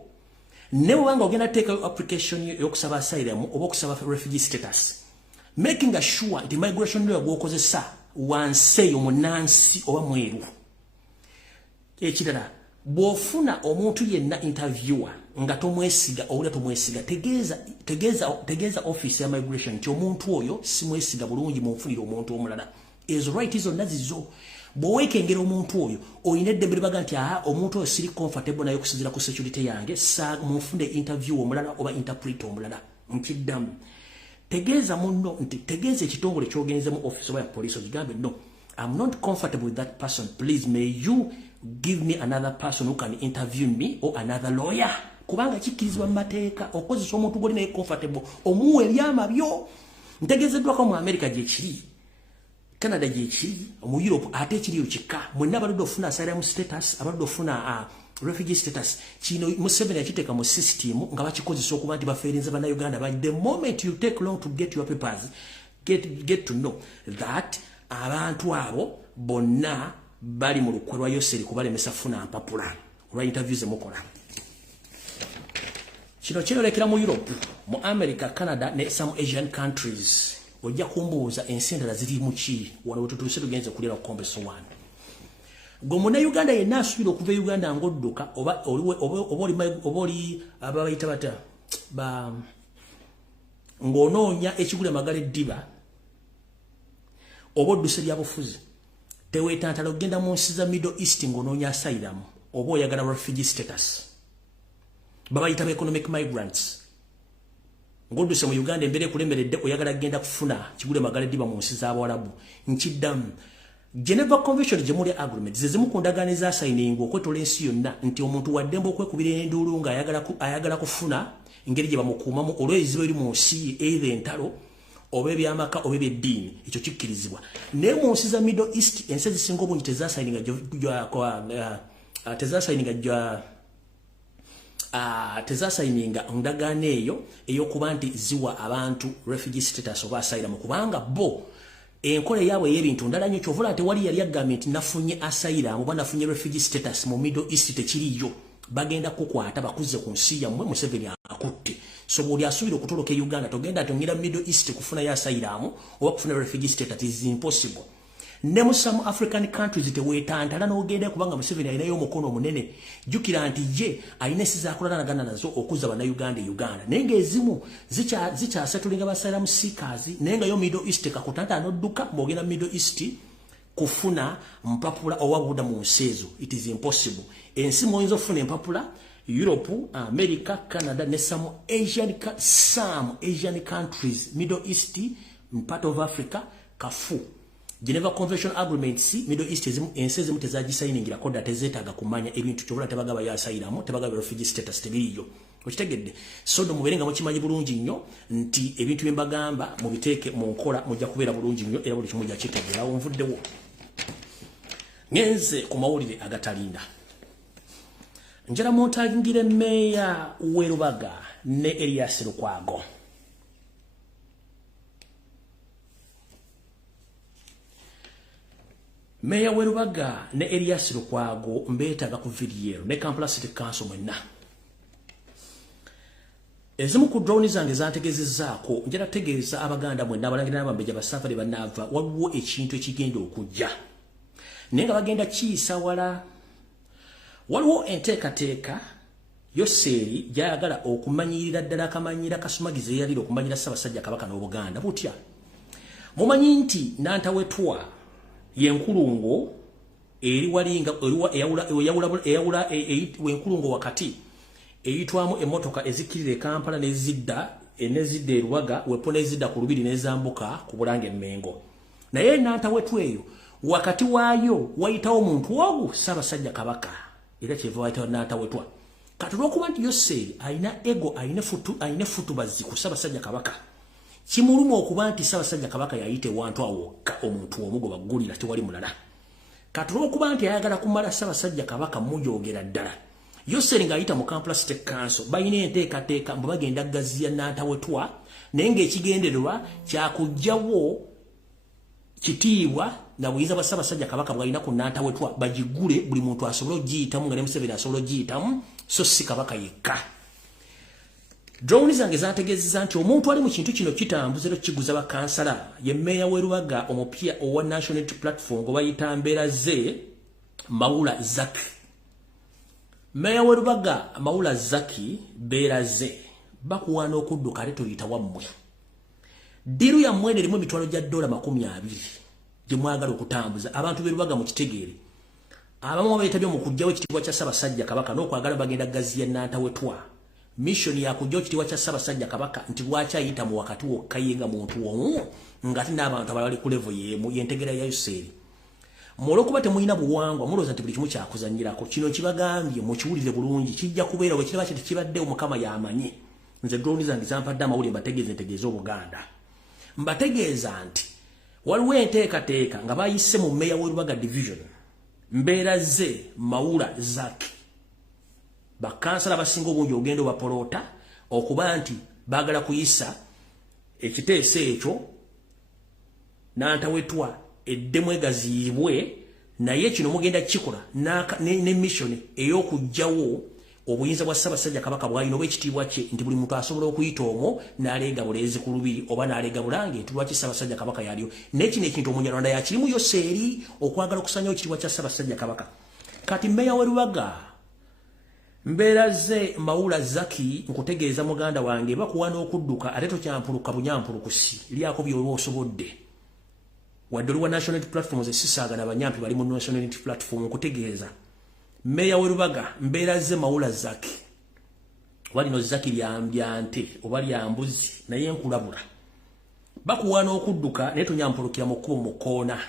ne bw'obanga ogenda teeka application y'okusaba asylum oba okusaba refugee status making sure nti migration lawyer gwokozesa wanseyo munansi oba mweru ekirala bw'ofuna omuntu yenna interviewer nga tomwesiga oba tomwesiga tegeeza office ya migration nti omuntu oyo simwesiga bulungi munfunire omuntu omulala ezo right zonna zizo bw'oweekengera omuntu oyo oyina eddembe libaga nti omuntu oyo siri comfortable naye okusinziira ku security yange munfunde interview omulala oba interpreter omulala nkiddamu tegeeza munno nti tegeeza ekitongole ky'ogenzemu office oba ya police ogigambe no I'm not comfortable with that person. Please, may you give me another person who can interview me or another lawyer. Kubanga chikirizibwa mu mateeka okozesa omuntu goli naye comfortable omuwe ebyama byo. Ntegezeddwa ko mu America gye kiri, Canada gye kiri, mu Europe ate kiriyo kika. Mwenna abaludde ofuna asylum status, abaludde ofuna refugee status. Kino Museveni yakiteeka mu system nga bakikozesa okuba nti bafeerinze bannayuganda. But the moment you take long to get your papers, get to know that abantu abo bonna bali mu lukwe lwa Yoseri kubalemesa funa mpapula olwa interviews emukola. Kino kyolekera mu Europe, mu America, Canada ne some Asian countries. Ojja kumbuuza ensi endala ziri mu ki wano wetutuuse tugenze kulira okukomba essowaani. Gwe munnayuganda yenna asuubira okuva Uganda ng'odduka oba oli ababayita bata ng'onoonya ekigula Magala Eddiba oba odduse lyabufuzi, teweetantala okugenda mu nsi za Middle East ng'onoonya asylum oba oyagala refugee status. Babayita economic migrants. Ng'odduse mu Uganda embeera ekulemeredde oyagala kugenda kufuna kigule Magala Eddiba mu nsi z'Abawarabu. Nkiddamu Geneva Convention gye muli agreement zezimu ku ndagaano ezaasayiningwa okwetola ensi yonna nti omuntu waddembe okwekubira enduulu nga ayagala kufuna engeri gye bamukuumamu olw'ebizibu ebiri mu nsi either entalo oba ebyamaka oba ebyeddiini, ekyo kikkirizibwa. Naye mu nsi za Middle East ensi ezisinga obungi tezasayininga ndagaano eyo ey'okuba nti ziwa abantu refugee status oba asylum kubanga bo enkola yaabwe ey'ebintu ndala nnyo kyovula tewali yali agambye nti nafunye asylum oba nafunye refugee status mu Middle East tekiriyo. Bagenda kukwata bakuze ku nsi yammwe Museveni akutte. So bw'oli asuubira okutoloka Uganda togenda tongera Middle East kufuna ya asylum oba kufuna refugee status is impossible. Ne mu some African countries teweetantala n'ogenda kubanga Museveni alinayo omukono omunene. Jjukira nti ye alina ensi z'akolanagana nazo okuzza bannayuganda e Uganda. Naye ng'ezimu zikyasetulinga basalamu seekers naye nga yo Middle East kakutanta n'odduka bw'ogenda Middle East kufuna mpapula owabuda mu nsi ezo. It is impossible. Ensi mw'oyinza okufuna empapula Europe, America, Canada ne some Asian countries, Middle East, part of Africa, kafu. Geneva Convention Agreements, Middle East ensi ezimu tezagisayiningira koda tezeetaaga kumanya ebintu kyobula tebagaba yasayiramu tebagaba refugee status tebiriyo. Okitegedde. So ndo mubeere nga mukimanyi bulungi nnyo nti ebintu bye mbagamba mubiteeke mu nkola mujja kubeera bulungi nnyo era buli kimu mujja kitegeera. Onvuddewo. Ngenze ku mawulire agatalinda. Njala mwotangire Meeya w'e Lubaga ne Erias Lukwago. Meeya w'e Lubaga ne Erias Lukwago mbeetaaga ku video ne Kampala City Council mwenna. Ezimu ku drone zange zantegezezzaako njala tegeeza Abaganda mwenna abalangira n'abambejja basafari bannaava waliwo ekintu ekigenda okujja. Naye nga bagenda kiyisa wala. Waliwo enteekateeka Yoseri gyayagala okumanyirira ddala akamanyira Kasumagizi eyalira okumanyira Ssaabasajja Kabaka n'Obuganda. Butya mumanyi nti Nantawetwa yenkulungo eri walinga eyawula wenkulungo wakati eyitwamu emotoka ezikirire Kampala nezidda e Lubaga wepona ezidda ku lubiri nezambuka ku Bulange Mmengo. Naye Nantawetwa eyo wakati waayo wayitawo omuntu ogu Ssaabasajja Kabaka era kyeva wayitawo Nantawetwa. Kati olw'okuba nti Yoseri alina ego alina futubazi ku Ssaabasajja Kabaka kimuluma okuba nti Ssaabasajja Kabaka yayite wantu awokka omuntu omugo baggulira tewali mulala. Kati olw'okuba nti ayagala kumala Ssaabasajja Kabaka mujogera ddala Yoseri ng'ayita mu Kampala City Council balina enteekateeka mbu bagenda gaziya Nantawetwa naye ng'ekigendererwa kyakugjawo kitiibwa na buyinza bwa Ssaabasajja Kabaka bwalina ku Nantawetwa bagigule buli muntu asobole ogiyitamu nga ne Museveni asobole ogiyitamu so si Kabaka yekka. Drone zange zategeezezza nti omuntu ali mu kintu kino kitambuza era kiguza bakansala ye Meeya w'e Lubaga omupya owa National Unity Platform gwe bayita Mbeera ze Mawula Zaki. Meeya w'e Lubaga Mawula Zaki Mbeera ze bakuwaana okudduka ate toyita wammwe. Diru yammwe erimu emitwalo gya $20 gye mwagala okutambuza abantu b'e Lubaga mu kitegeere. Abamu abeetabye mu kuggyawo ekitiibwa kya Ssaabasajja Kabaka n'okwagala bagenda gaziya Nantawetwa. Mission ya kujja ekitiibwa kya Ssaabasajja Kabaka nti lwaki ayita mu wakati wokka ye nga muntu omu ng'ate n'abantu abalali ku level y'emu y'entegera ya Yoseri. Molokuba temulina buwangwa muloza nti buli kimu kyakuzanyirako kino kibagambye mukiwulire bulungi kijja kubeera bwe kiraba kibadde omukama yamanyi nze drone zange zampadde amawulire mbategeeze Obuganda mbategeeza nti waliwo enteekateeka nga bayise mu meya w'Olubaga division mbeera ze Mawula Zaki bakansala basinga obungi ogendo bapolota okuba nti baagala kuyisa ekiteeso ekyo n'antawetwa eddemu egaziibwe naye kino mugenda kikola ne mission ey'okugjawo obuyinza bwa Ssaabasajja Kabaka bwalina obw'ekitiibwa kye nti buli muntu asobola okuyita omwo n'aleega buleezi ku lubiri oba n'aleega bulange nti lwaki Ssaabasajja Kabaka yaliyo n'ekino ekintu Omunyarwanda yakirimu yose eri okwagala okusanyawo ekitiibwa kya Ssaabasajja Kabaka kati mmeeya w'e Lubaga mbeera ze Mawula Zaki nkutegeeza muganda wange bakuwa n'okudduka ate tokyampuluka bunyampulukusi lyako by'oba osobodde wadde oliwa national unity platform zesisaagana banyampi bali mu national unity platform nkutegeeza meya w'e Lubaga mbeera ze Mawula Zaki oba lino Zaki lyambya nte oba lyambuzi naye nkulabula bakuwa n'okudduka naye tonyampulukira mu kkubo mu koona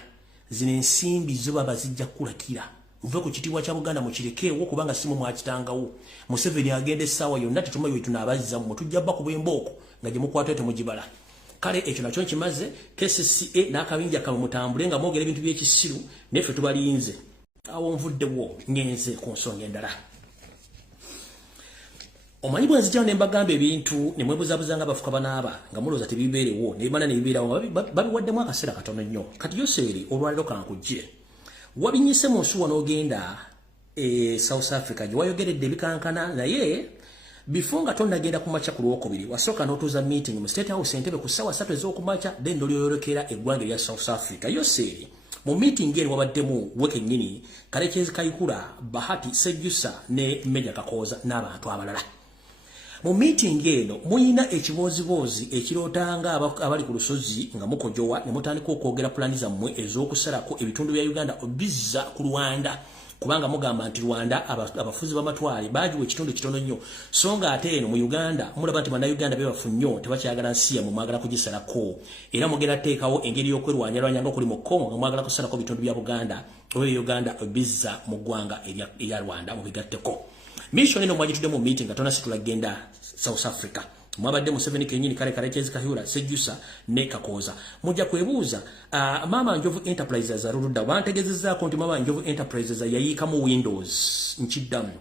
zino ensimbi zo baba zijja kulakira muve ku kitiibwa kya Buganda mukirekeewo kubanga simu mwakitangawo Museveni agenda essaawa yonna tetumayo wetunaabazza mu tujja bba ku bwembooko nga gye mukwata temugibala kale ekyo nakyo nkimaze KCCA n'akabinja kamwe mutambule nga mwogera ebintu by'ekisiru neffe tubalinze awo nvuddewo ngenze ku nsonga endala omanyi bwe nzijjawo ne mbagamba ebintu ne mwebuzabuza nga bafuka banaaba nga mulooza tebibeerewo ne bimala ne bibeerawo babiwaddemu akaseera katono nnyo kati yoseeri olwaliro kankujje wabinyise mu nsuwa n'ogenda South Africa gye wayogeredde ebikankana naye before nga tonnagenda ku makya ku Lwokubiri wasooka n'otuuza meeting mu State House Entebbe ku ssaawa 3 ez'okumakya then n'olyoyolekera eggwanga erya South Africa yoseeri mu meeting eri wabaddemu wekennyini Kalekyezi Kayihura Bahati Sejjusa ne Meja Kakooza n'abantu abalala mu meeting eno muyina ekiboozibozi ekirootanga abali ku lusozi nga mukojowa ne mutandika okwogera pulani zammwe ez'okusalako ebitundu bya Uganda obizza ku Rwanda kubanga mugamba nti Rwanda abafuzi b'amatwale bagiwa ekitundu kitono nnyo so nga ate eno mu Uganda mulaba nti bannayuganda bebafu nnyo tebakyagala nsi yammwe mwagala kugisalako era mugenda teekawo engeri y'okwerwanyalwanya nga okuli mu Congo nga mwagala kusalako bitundu bya Buganda oba Uganda obizza mu ggwanga erya Rwanda mubigatteko mission eno mwagitudde mu meeting nga tonasitula genda South Africa mwabadde Museveni kennyini kale Kalekyezi Kayihura Sejjusa ne Kakooza mujja kwebuuza Mama Njovu Enterprises aluludda bantegezezzaako nti Mama Njovu Enterprises yayiikamu Windows nkiddamu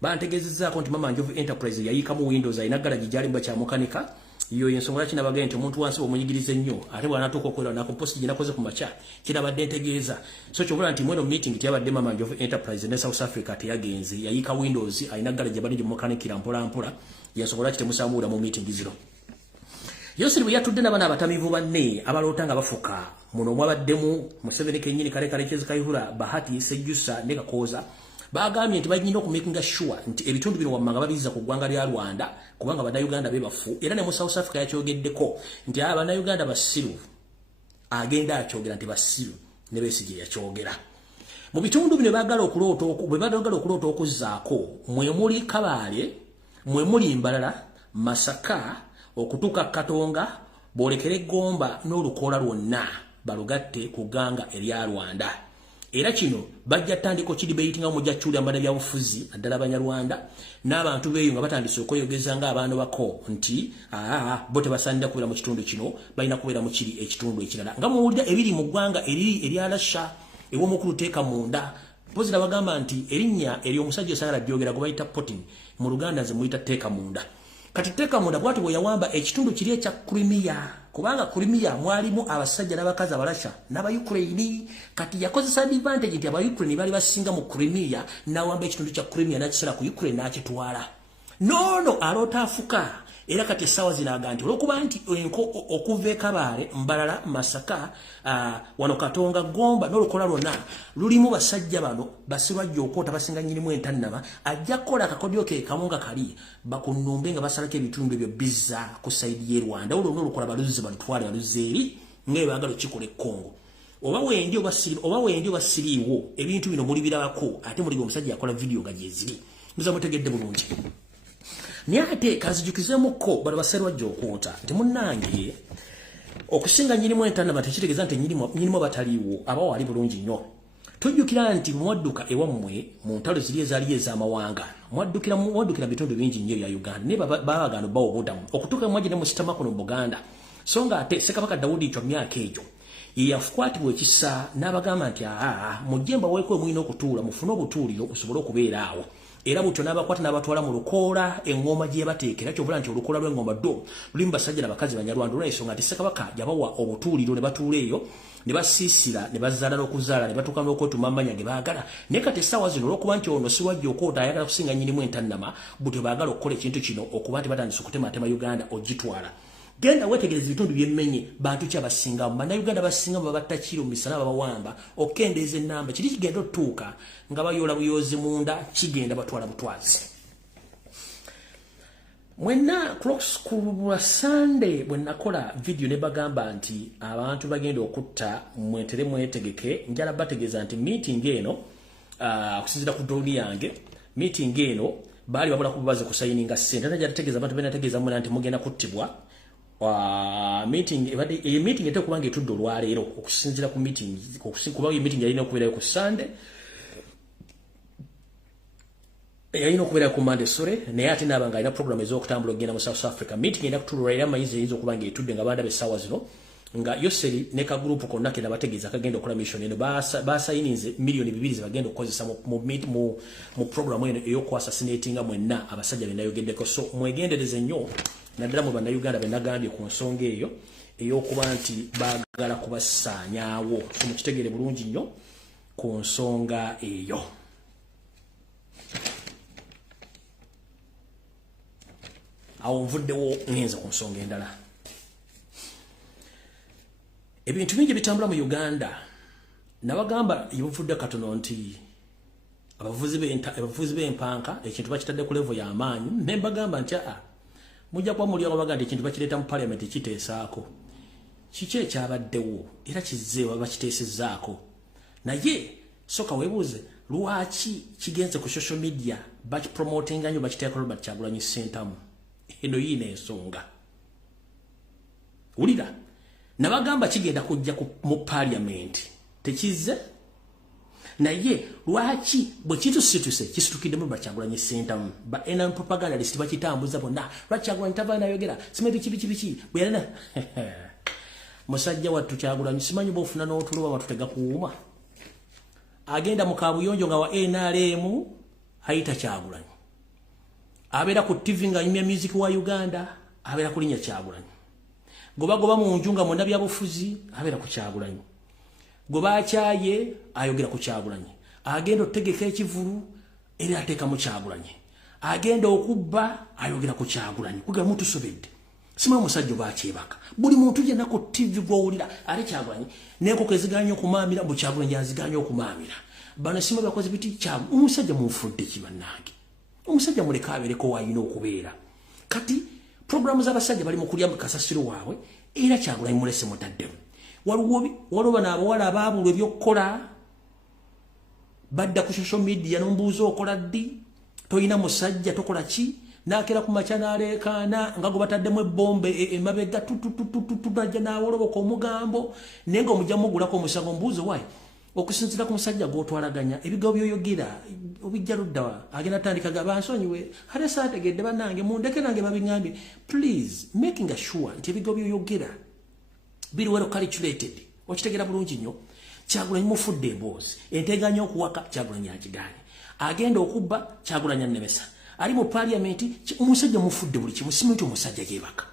bantegezezzaako nti Mama Njovu Enterprises yayiikamu Windows ayina galaji gyali kya mukanika iyo yensonga laki nabagambye nti omuntu wansi omuyigirize nnyo ate bw'anatuuka okwera nako post gye nakoze ku makya kirabadde ntegeeza so kyobula nti mweno meeting teyabadde Mama Njovu Enterprise ne South Africa teyagenze yayiika Windows ayina galaji abadde gye mukanikira mpola mpola yensonga laki temusamuula mu meeting zino Yoseri bwe yatudde n'abaana abatamiivu banne abaloota nga bafuka muno mwabaddemu Museveni kennyini Kalekyezi Kayihura Bahati Sejjusa ne Kakooza bagambye nti bagenda okumakinga sure nti ebitundu bino wammanga babizza ku ggwanga lya Rwanda kubanga bannayuganda bebafu era ne mu South Africa yakyogeddeko nti bannayuganda basiru agenda akyogera nti basiru ne Besigye yakyogera mu bitundu bino bagala okulota okuzzaako mwe muli Kabale mwe muli Mbalala Masaka okutuuka Katonga boolekere Gomba n'Olukoola lwonna balugatte ku ggwanga erya Rwanda era kino bajja tandiko kidibate nga mujja chuli amana bya bufuzi addala Banyarwanda n'abantu beeyo nga batandise okweyogeza nga abaana bako nti bote basanda kubera mu kitundu kino balina kubera mu kiri ekitundu ekirala nga muwulira ebiri mu ggwanga eryalasha ewo mukulu teeka munda pozira bagamba nti erinnya eri omusajja osagala byogera gobayita Putin mu Luganda ze muyita teeka munda kati teeka munda bwati bwe yawamba ekitundu kiri ekya Crimea kubanga Crimea mwalimu abasajja n'abakazi abalasha n'aba Ukraine kati yakozesa advantage nti aba Ukraine bali basinga mu Crimea n'awamba ekitundu kya Crimea n'akisala ku Ukraine n'akitwala nono alota afuka era kati sawa zinaga nti olwokuba nti okuva e Kabale Mbalala Masaka wano Katonga Gomba n'Olukoola lwonna lulimu basajja bano basirwa gyokota basinga nyirimu entannaba ajja kukola akakodyo ke kamunga kali bakunnumbe nga basalako ebitundu ebyo bizza ku saidi y'e Rwanda olwo n'Olukoola baluzze balutwale baluzeeri ngaye baagala okikola e Congo oba wendi oba siriiwo ebintu bino muli birabako ate muliga omusajja yakola video nga gyeziri muza mutegedde bulungi Nyate kazijukizemukko bali baserwa gy'okwota nti munnange okusinga nyirimu entannaba tekitegeeza nti nyirimu bataliiwo abawo ali bulungi nnyo tujjukira nti mwadduka ewammwe mu ntalo ziri ezaaliyo ez'amawanga mwaddukira bitundu bingi nnyo bya Uganda naye babagano bawo obudamu okutuuka mwaje ne musitama kuno mu Buganda so nga ate Ssekabaka Daudi Chwa myaka egyo yakwatibwa ekisa n'abagamba nti mujje mbaweeko mwina okutuula mufune obutuuliro osobole okubeera awo era butyo n'abakwata n'abatwala mu lukoola engoma gye bateekera kyobula nti olukoola lw'engoma ddo lulimu basajja n'abakazi banyarwanda olw'ensonga nti Ssekabaka yabawa obutuuliro ne batuula eyo ne basiisira ne bazaala n'okuzaala ne batuuka n'okwetuma amanya ge baagala naye kati essaawa zino olw'okuba nti ono siwajja okoota ayagala kusinga nnyinimu entannama butyo baagala okukola ekintu kino okuba nti batandise okutematema Uganda ogitwala genda wetegereza ebitundu by'emmenye bantu ki abasingamu bannayuganda basingamu babattakiro mu misana babawamba okendeeza ennamba kiri kigenda otuuka nga bayoola buyoozi munda kigenda batwala butwazi mwenna ku Sunday bwe nakola video ne bagamba nti abantu bagenda okutta mwetere mwetegeke njala bategeeza nti meeting eno okusinziira ku doni yange meeting eno baali babula kubaza kusayininga ssente najja tegeeza abantu benategeeza muna nti mugenda kuttibwa meeting ete kubanga etudde olwaleero okusinziira ku meeting kuba meeting yalina okubeerayo ku Sunday yalina okubeerayo ku Monday naye ate n'abanga alina program ez'okutambula okugenda mu South Africa meeting erina kutulwa era amayizi eyinza okuba nga etudde nga bandaba essaawa zino nga Yoseri ne kagrupu konna ke nabategeeza kagenda okukola mission eno basayininze miliyoni 2 ze bagenda okukozesa mu program eno ey'okwasasinatinga mwenna abasajja be nayogeddeko so mwegendereze nnyo naddala mu bannayuganda be nagambye ku nsonga eyo ey'okuba nti baagala kubasaanyaawo so mukitegere bulungi nnyo ku nsonga eyo awo nvuddewo ngenze ku nsonga endala ebintu bingi bitambula mu Uganda nabagamba yebuvudde katono nti abavuzi b'empanka ekintu bakitadde ku level y'amaanyi ne mbagamba nti mujja kuba mulyango baga nti ekintu bakireeta mu parliament kiteesaako kiki ekyabaddewo era kizze bakiteesezzaako naye soka weebuuze lwaki kigenze ku social media bakipromotinga nnyo bakiteeka Robert Kyagulanyi Ssentamu eno yiina ensonga wulira nabagamba kigenda kujja mu parliament tekizze naye lwaki bwe kitusituse kisitukidde mu Kyagulanyi Ssentamu ba ena propaganda list bakitambuza bonna Kyagulanyi tavana yogera simanyi biki bwe yana musajja wattu Kyagulanyi simanyi bofuna n'otuloba batutega kuuma agenda mu kabuyonjo nga wa NRM hayita Kyagulanyi abeera ku TV nga nyimya music wa Uganda abeera kulinya Kyagulanyi goba mu njunga mu ndabyabufuzi abeera ku Kyagulanyi goba akyaye ayogera ku Kyagulanyi agenda otegeka ekivulu era ateeka mu Kyagulanyi agenda okubba ayogera ku Kyagulanyi kuga muntu sobedde sima musajjo bakyebaka buli muntu yenna ku TV gwowulira ali Kyagulanyi neko keziganya okumamira mu Kyagulanyi aziganya okumamira bana sima bakoze biti Kyagulanyi umusajja mufudde kibannange omusajja muleka abereko wayina okubeera kati programu z'abasajja bali mu kulya mu kasasiro waabwe era Kyagulanyi mulese mutaddemu waliwo n'abawala abaabulwa ebyokkola badda ku social media n'ombuuza okola ddi toyina musajja tokola ki n'akera ku makya n'aleekaana nga gwe bataddemu ebbombe emabega najja n'awoloboka omugambo naye nga omujja mugulako omusango ombuuzo waayi okusinziira ku musajja gw'otwalaganya ebigambo by'oyogera obijja ludda agenda atandikaga bansonyiwe ate saategedde bannange mundeke nange babiŋambye please making sure nti ebigambo by'oyogera biri well calculated okitegera bulungi nnyo Kyagulanyi mufudde emboozi enteganya okuwaka Kyagulanyi agiganye agenda okubba Kyagulanyi annemesa ali mu parliament omusajja mufudde buli kimu simanyi nti omusajja yeebaka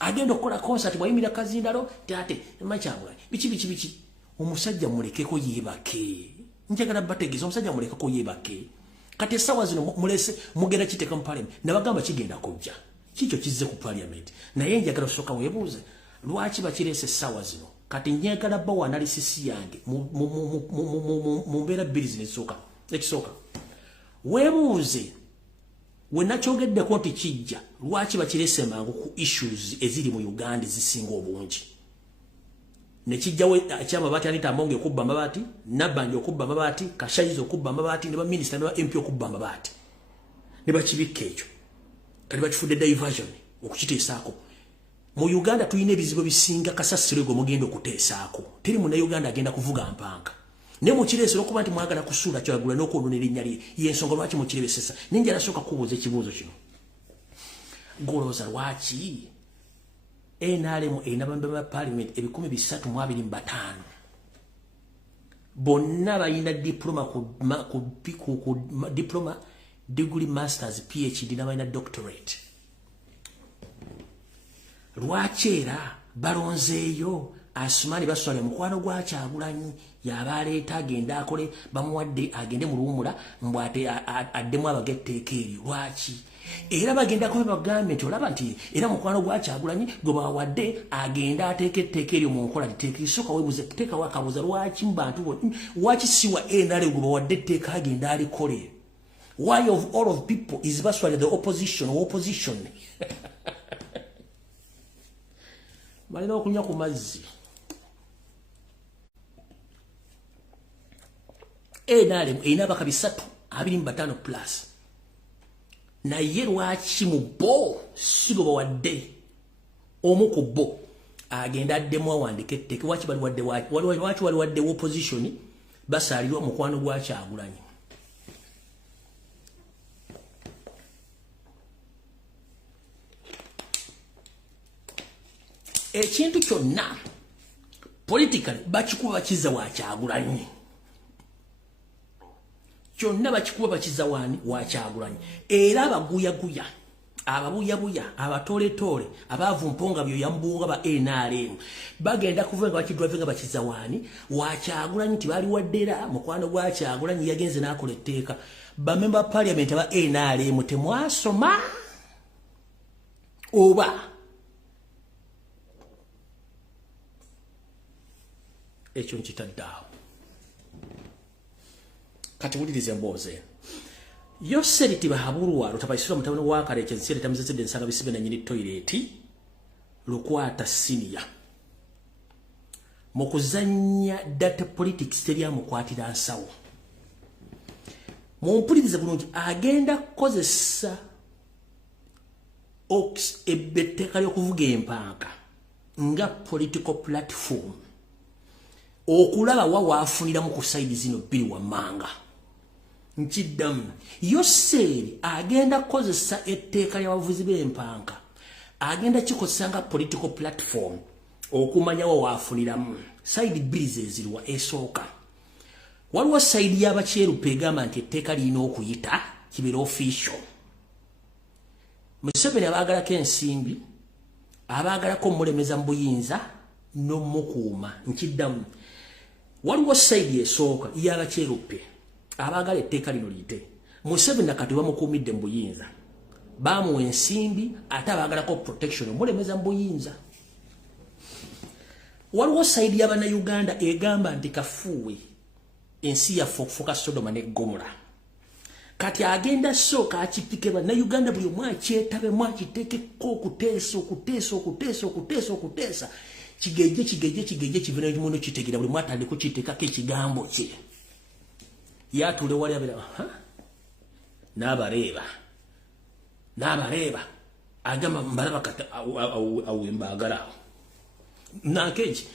agenda okukola concert bwayimira kazindalo tate Kyagulanyi biki omusajja mulekeko yeebake njagala bategeeza omusajja mulekeko yeebake kati essaawa zino mulese mugenda kiteeka mu parliament nabagamba kigenda kujja kikyo kizze ku parliament naye njagala osooka weebuuze lwaki bakireese essaawa zino kati njagala bawa analysis yange mu mbeera bbiri zino ekisooka weebuuze we nakyogeddeko nti kijja lwaki bakireese mangu ku issues eziri mu Uganda zisinga obungi nekijjawo ekyamabaati Anita Amonge okubba amabaati Nabbanja okubba amabaati Kashayizi okubba amabaati ne baminisita ne ba MP okubba amabaati ne bakibikka ekyo kati bakifudde diversion okukiteesaako mu Uganda tulina ebizibu bisinga kasasiro gwe mugenda okuteesaako teri munna Uganda agenda kuvuga mpanka ne mukireese okuba nti mwagala kusuula Kyagulanyi n'okwonona erinnya lye y'ensonga lwaki mukirebesesa ninja nasooka kubuuza ekibuuzo kino golowooza lwaki NRM erina bambe ba parliament 325 bonna balina diploma diploma degree masters PhD n'abalina doctorate lwaki era balonzeeyo Asumani baswale mukwano gwa Kyagulanyi yabaleeta agenda akole bamuwadde agende mu luwumula mbwate addemu abagetteeko eryo lwaki era bagenda kuba bagambe nti olaba nti era mukwano gwa Kyagulanyi gwe bawadde agenda ateeka etteeka eryo mu nkola liteeka isooka weebuze teeka wakabuza lwaki mu bantu lwaki siwa NRM gwe bawadde etteeka agenda alikole why of all of people is baswale the opposition balina okunywa ku mazzi NRM erina abaka 325 plus naye lwaki mu bo si gwe bawadde omu ku bo agenda addemu awandika etteeka lwaki waliwadde opposition basaalirwa mukwano gwa Kyagulanyi ekintu kyonna politically bakikuba bakiza wa Kyagulanyi kyonna bakikuba bakiza wani wa Kyagulanyi era abaguyaguya ababuyabuya abatoletoole abavumponga byo yambunga ba NRM bagenda kuvenga bakidwavenga bakiza wani wa Kyagulanyi tibali waddera mukwano gwa Kyagulanyi yagenze nakola etteeka ba member parliament aba NRM temwasoma oba ekyo nkitaddawo kati wulirize mbooze Yoseri tibahabulwa lutabaisira mutabano wa Kareke nsire tamuzezede nsanga bisibe na nyini toilet lukwata senior mukuzanya data politics teria mukwatira nsawo mumpulirize bulungi agenda kozesa ox ebeteka lyokuvuga empanga nga political platform okulaba wawafunira mu kusaidi zino bili wa manga nchiddamu Yoseri agenda kozesa etteeka ly'abavuzi b'empanka agenda kikozesanga political platform okumanya wawafuniramu side bills eziriwa esooka waliwo side y'abakyerupe egamba nti etteeka lirina okuyita kibeera official Museveni abaagalako ensimbi abaagalako mulemeza mu buyinza n'omukuuma nkiddamu waliwo side esooka y'abakyerupe abagala etteeka lino liyite Museveni nakati bamukuumidde mu buyinza bamuwa ensimbi ate abaagalako protection omulemeza mu buyinza waliwo side y'Abannayuganda egamba nti kafuuwe ensi yaffe okufuuka Sodoma ne Gomora kati agenda sooka akipike Bannayuganda buli omu akyetabe akiteekeko okuteesa kigeje kivina kimuno kitegira buli mwatande ko kitekako ekigambo kye yatule wali abira n'abareeba agamba mbalaba kata awembagala nakeji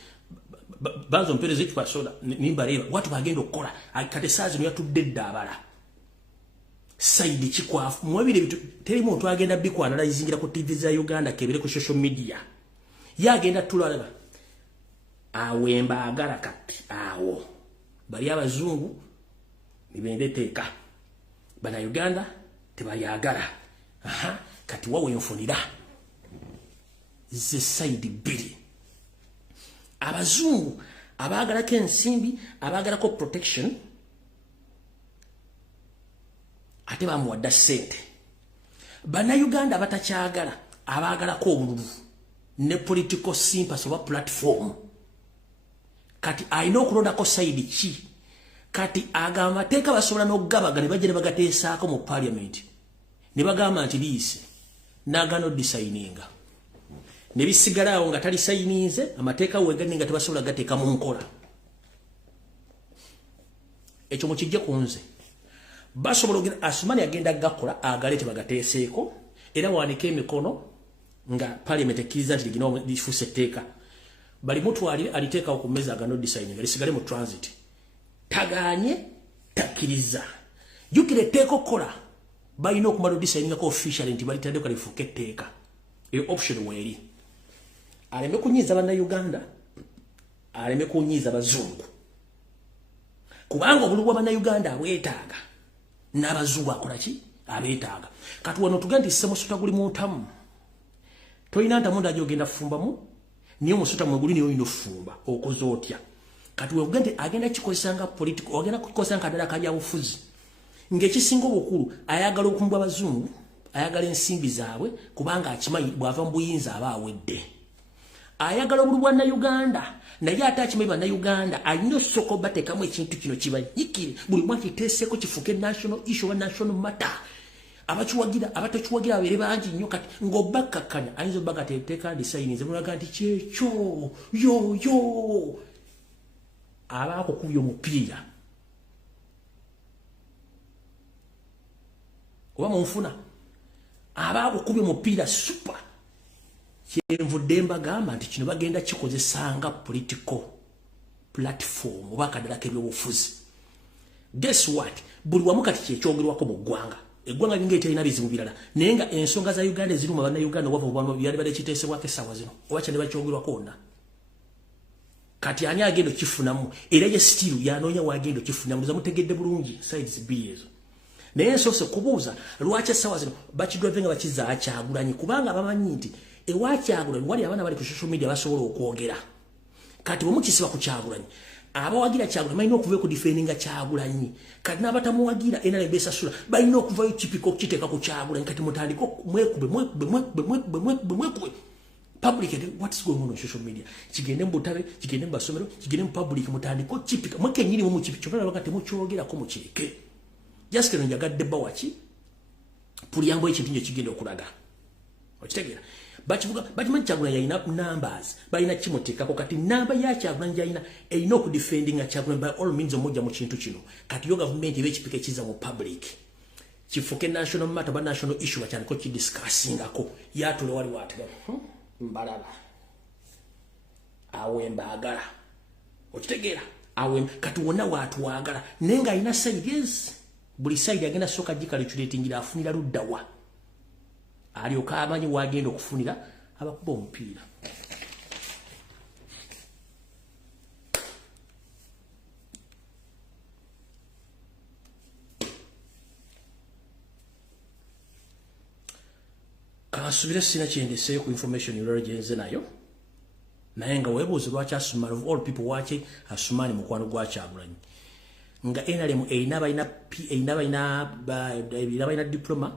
bazo mpereze ekyo pasoda nimbareeba watu bagenda okukola kate saazi yatudde ddabala saidi kikwafu mwebire bitu teri muntu agenda bikwana izingira ku TV za Uganda kebere ku social media yagenda tulaba awembagala kati awo bali abazungu nibendeteeka bana Uganda tebayagala kati wawe nfunira ze side bili abazungu abagala kensimbi abagala ko protection ate bamuwadda sente bana Uganda batakyagala abagala ko obululu ne political sympathy oba platform kati ayina okulonda ko side ki kati agamba teeka basobola n'okugabagana ne bajja ne bagateesaako mu parliament ne bagamba nti liise n'agaana oddisayininga ne bisigalawo nga tali sayininze amateeka weegani nga tebasobola gateeka mu nkola ekyo mukijje ku nze basobola ogenda Asumani agenda gakola agaleete bagateeseeko era waanike emikono nga parliament ekkiriza nti ligina lifuuse etteeka bali mutwalire aliteekawo ku mmeeza agaana oddisayininga lisigale mu transit tagaanye takiriza jukire teko kola bayino kumalo designing ko official nti bali tande ko lifuke teka e option weri aleme kunyiza bana Uganda aleme kunyiza bazungu kubanga obulubwa bana Uganda abwetaaga n'abazungu akola ki abetaaga kati wano tugandi semusuta guli muntamu toyina ntamu ndajogenda fumbamu niyo musuta mweguli niyo ino fumba okozotya kati wegende agenda kikozesanga political agenda kukozesanga kadala kajja bufuzi ngekisingo bukulu ayagala okumbwa bazungu ayagala ensimbi zaabwe kubanga akimanyi bwava mbuyinza abawedde ayagala obulubwa na Uganda naye atakimanyi bana Uganda alina soko batekamu ekintu kino kibanyikire buli mwaki teseko kifuke national issue wa national matter abachiwagira abatachiwagira abere banji nnyo kati ngobakakanya ayinzo bagateka disayinize mulaga nti kyecho yo abako kubyo mupiira oba munfuna abako kubyo mupiira super kyenvudde gamba nti kino bagenda kikozesanga political platform oba kadala kebyo bufuzi guess what buli wamu kati kyekyogerwako mu ggwanga eggwanga lingeeta ina bizibu birala naye nga ensonga za Uganda eziruma bana Uganda wava bwano byali bale kiteesebwako essaawa zino oba kyane bakyogerwako wonna kati ani agenda kifunamu era ye still yanoonya wagenda kifunamu zamutegedde bulungi sides B ezo naye nsose kubuuza lwaki essaawa zino bakidwave nga bakiza Kyagulanyi kubanga bamanyi nti ewa Kyagulanyi wali abana bali ku social media basobola okwogera kati bwemukisiba ku Kyagulanyi abawagira Kyagulanyi balina okuva ku defendinga Kyagulanyi kati n'abatamuwagira NRM besasula balina okuvayo kipiko kiteeka ku Kyagulanyi kati mutandiko mwekube public what's going on social media kigende mbutabe kigende mbasomero kigende public mutandiko kipika mweke nyiri mu kipiko bala bakati mukyogera ko mukireke just keno njagadde bawachi puli yango ekintu nyo kigende okulaga okitegera bakivuga bakimanyi Kyagulanyi yalina numbers balina kimotekako kati namba ya Kyagulanyi yalina erina okudefendinga Kyagulanyi by all means omujja mu kintu kino kati yo government ebe ekipika ekiza mu public kifuke national matter ba national issue bakyandiko kidiscussingako yatule wali watega mbalala awe mbagala okitegeera awe kati wonna watu wagala nenga ina sides buli side agenda soka jikalichuletingira afunira luddawa alioka amanyi wagenda okufunira abakuba omupiira kasubira sina kyendese ku information yologenze nayo naye nga webuuze lwaki asumani of all people waki asumani mukwano gwa Kyagulanyi nga NRM abaina diploma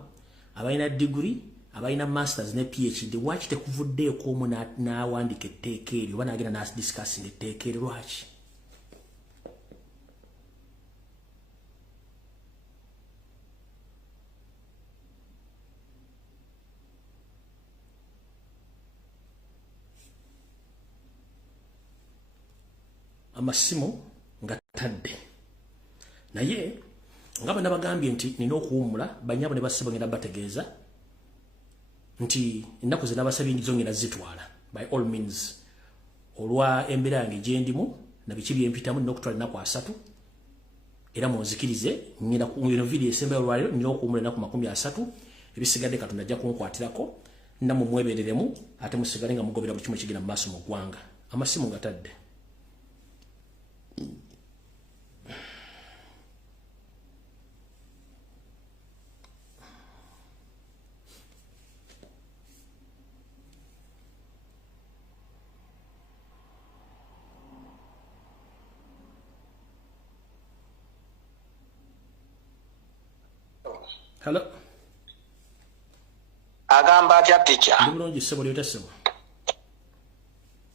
abaina degree abaina masters ne PhD waki tekuvuddeeko omu n'awandika etteeka eryo oba n'agenda n'adiscussing etteeka eryo lwaki amasimu ngatadde naye nga bana bagambye nti nina okuwumula banyabo ne basebo ngenda bategeeza nti ennaku ze nabasabye ndizo ngenda zitwala by all means olwa embeera yange gyendimu na biki byempitamu nina okutwala ennaku 3 era munzikirize ngenda ku video esembayo olwaliro nina okuwumula ennaku 30 ebisigadde Katonda ajja kunkwatirako namwe mwebereremu ate musigale nga mugobera buli kimu ekigenda mu maaso mu ggwanga amasimu ngatadde Hello. Agamba atya teacher. Ndibulungi sebo lyota sebo.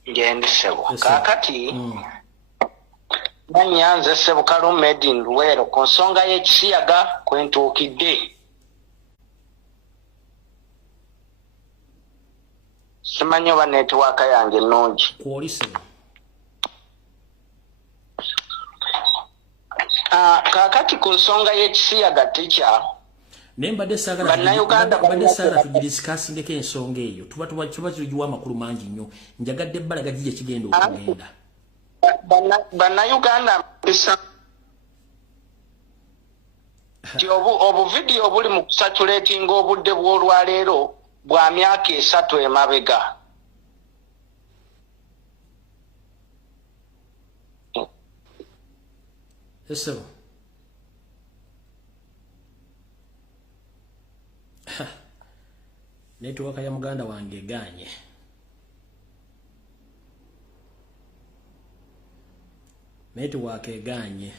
Ngendi sebo. Kakati. Banyanze sebo Kalume made in Luwero ku nsonga y'ekisiyaga kwentuukidde. Simanyi oba network yange nnungi. Kwoli sebo. Kakati ku nsonga y'ekisiyaga teacher. Nemba desagala tugidiscussing eke ensonga eyo tuba tugiwa amakulu mangi nnyo njagadde ebbalaga gye kigenda okugenda Bannayuganda Ti obu video buli mu saturating obudde bw'olwaleero bwa myaka 3 emabega. Eso. Network ya muganda wange ganye. Network eganye.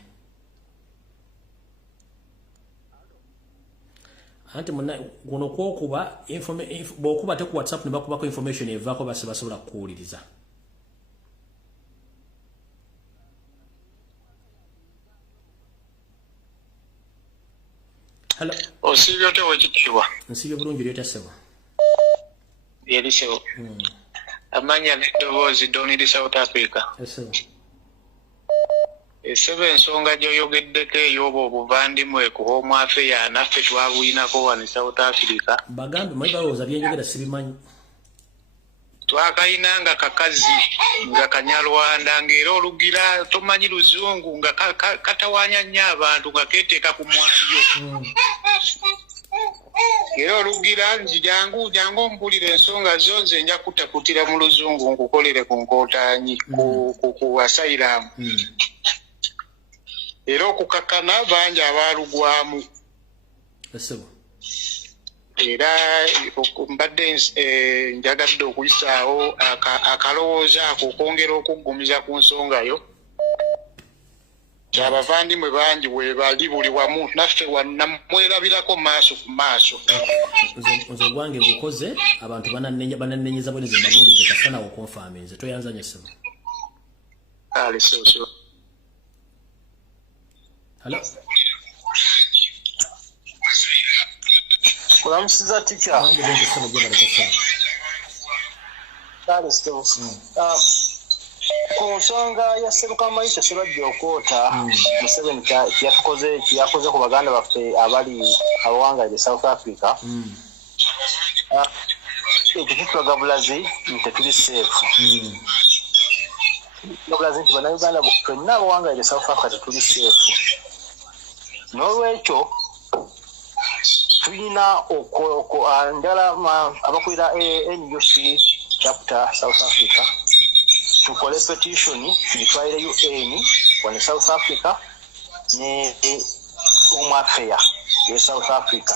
Anti muna guno kwokuba bokuba te ku WhatsApp ne bakubako information evako basobola kuwuliriza. Hello. Osibyo te wekitiibwa. Nsibyo bulungi lyota sebo. Yeriseo. Amanya n'eddoboozi Donald South Africa. Eso. Esebe ensonga gy'oyogeddeko ey'obwo obuvandimwe ku Home Affairs naffe twabuyinako wano South Africa. Bagambe mwe balowooza byenjogera sibimanyi. Twakayinanga kakazi nga Kanyarwanda ng'era olugira tomanyi Luzungu nga katawanya nnyo abantu nga keeteeka ku mwanjo. Era olugira jangu ompulira ensonga zo nze nja kutakutira mu Luzungu nkukolere ku nkootaanyi ku asylum. Era okukakana bangi abalugwamu. Era mbadde njagadde okuyisaawo akalowooza ako okwongera okuggumiza ku nsonga yo. Abavandimwe bangi we bali buli wamu naffe mwerabirako maaso ku maaso. Nze gwange ngukoze abantu banannenyeza bweneze mbabuulidde kasana okonfaama nze toyanzanye ssebo. Ale so. Hello. Kulamusiza teacher. Wange bwenge ssebo gye baleka ssebo. Kale sto. Ku nsonga ya Sseruka Maisha Sserwajja Okoota Museveni kyakoze ku baganda baffe abali abawangaire South Africa. Ekitulaga bulazi nti tuli safe. Bulazi nti bannayuganda ffenna abawangaire South Africa tuli safe. N'olwekyo tulina njagala abakulira NUC chapter South Africa tukole petition tulitwalire UN wano South Africa ne Home Affairs ye South Africa.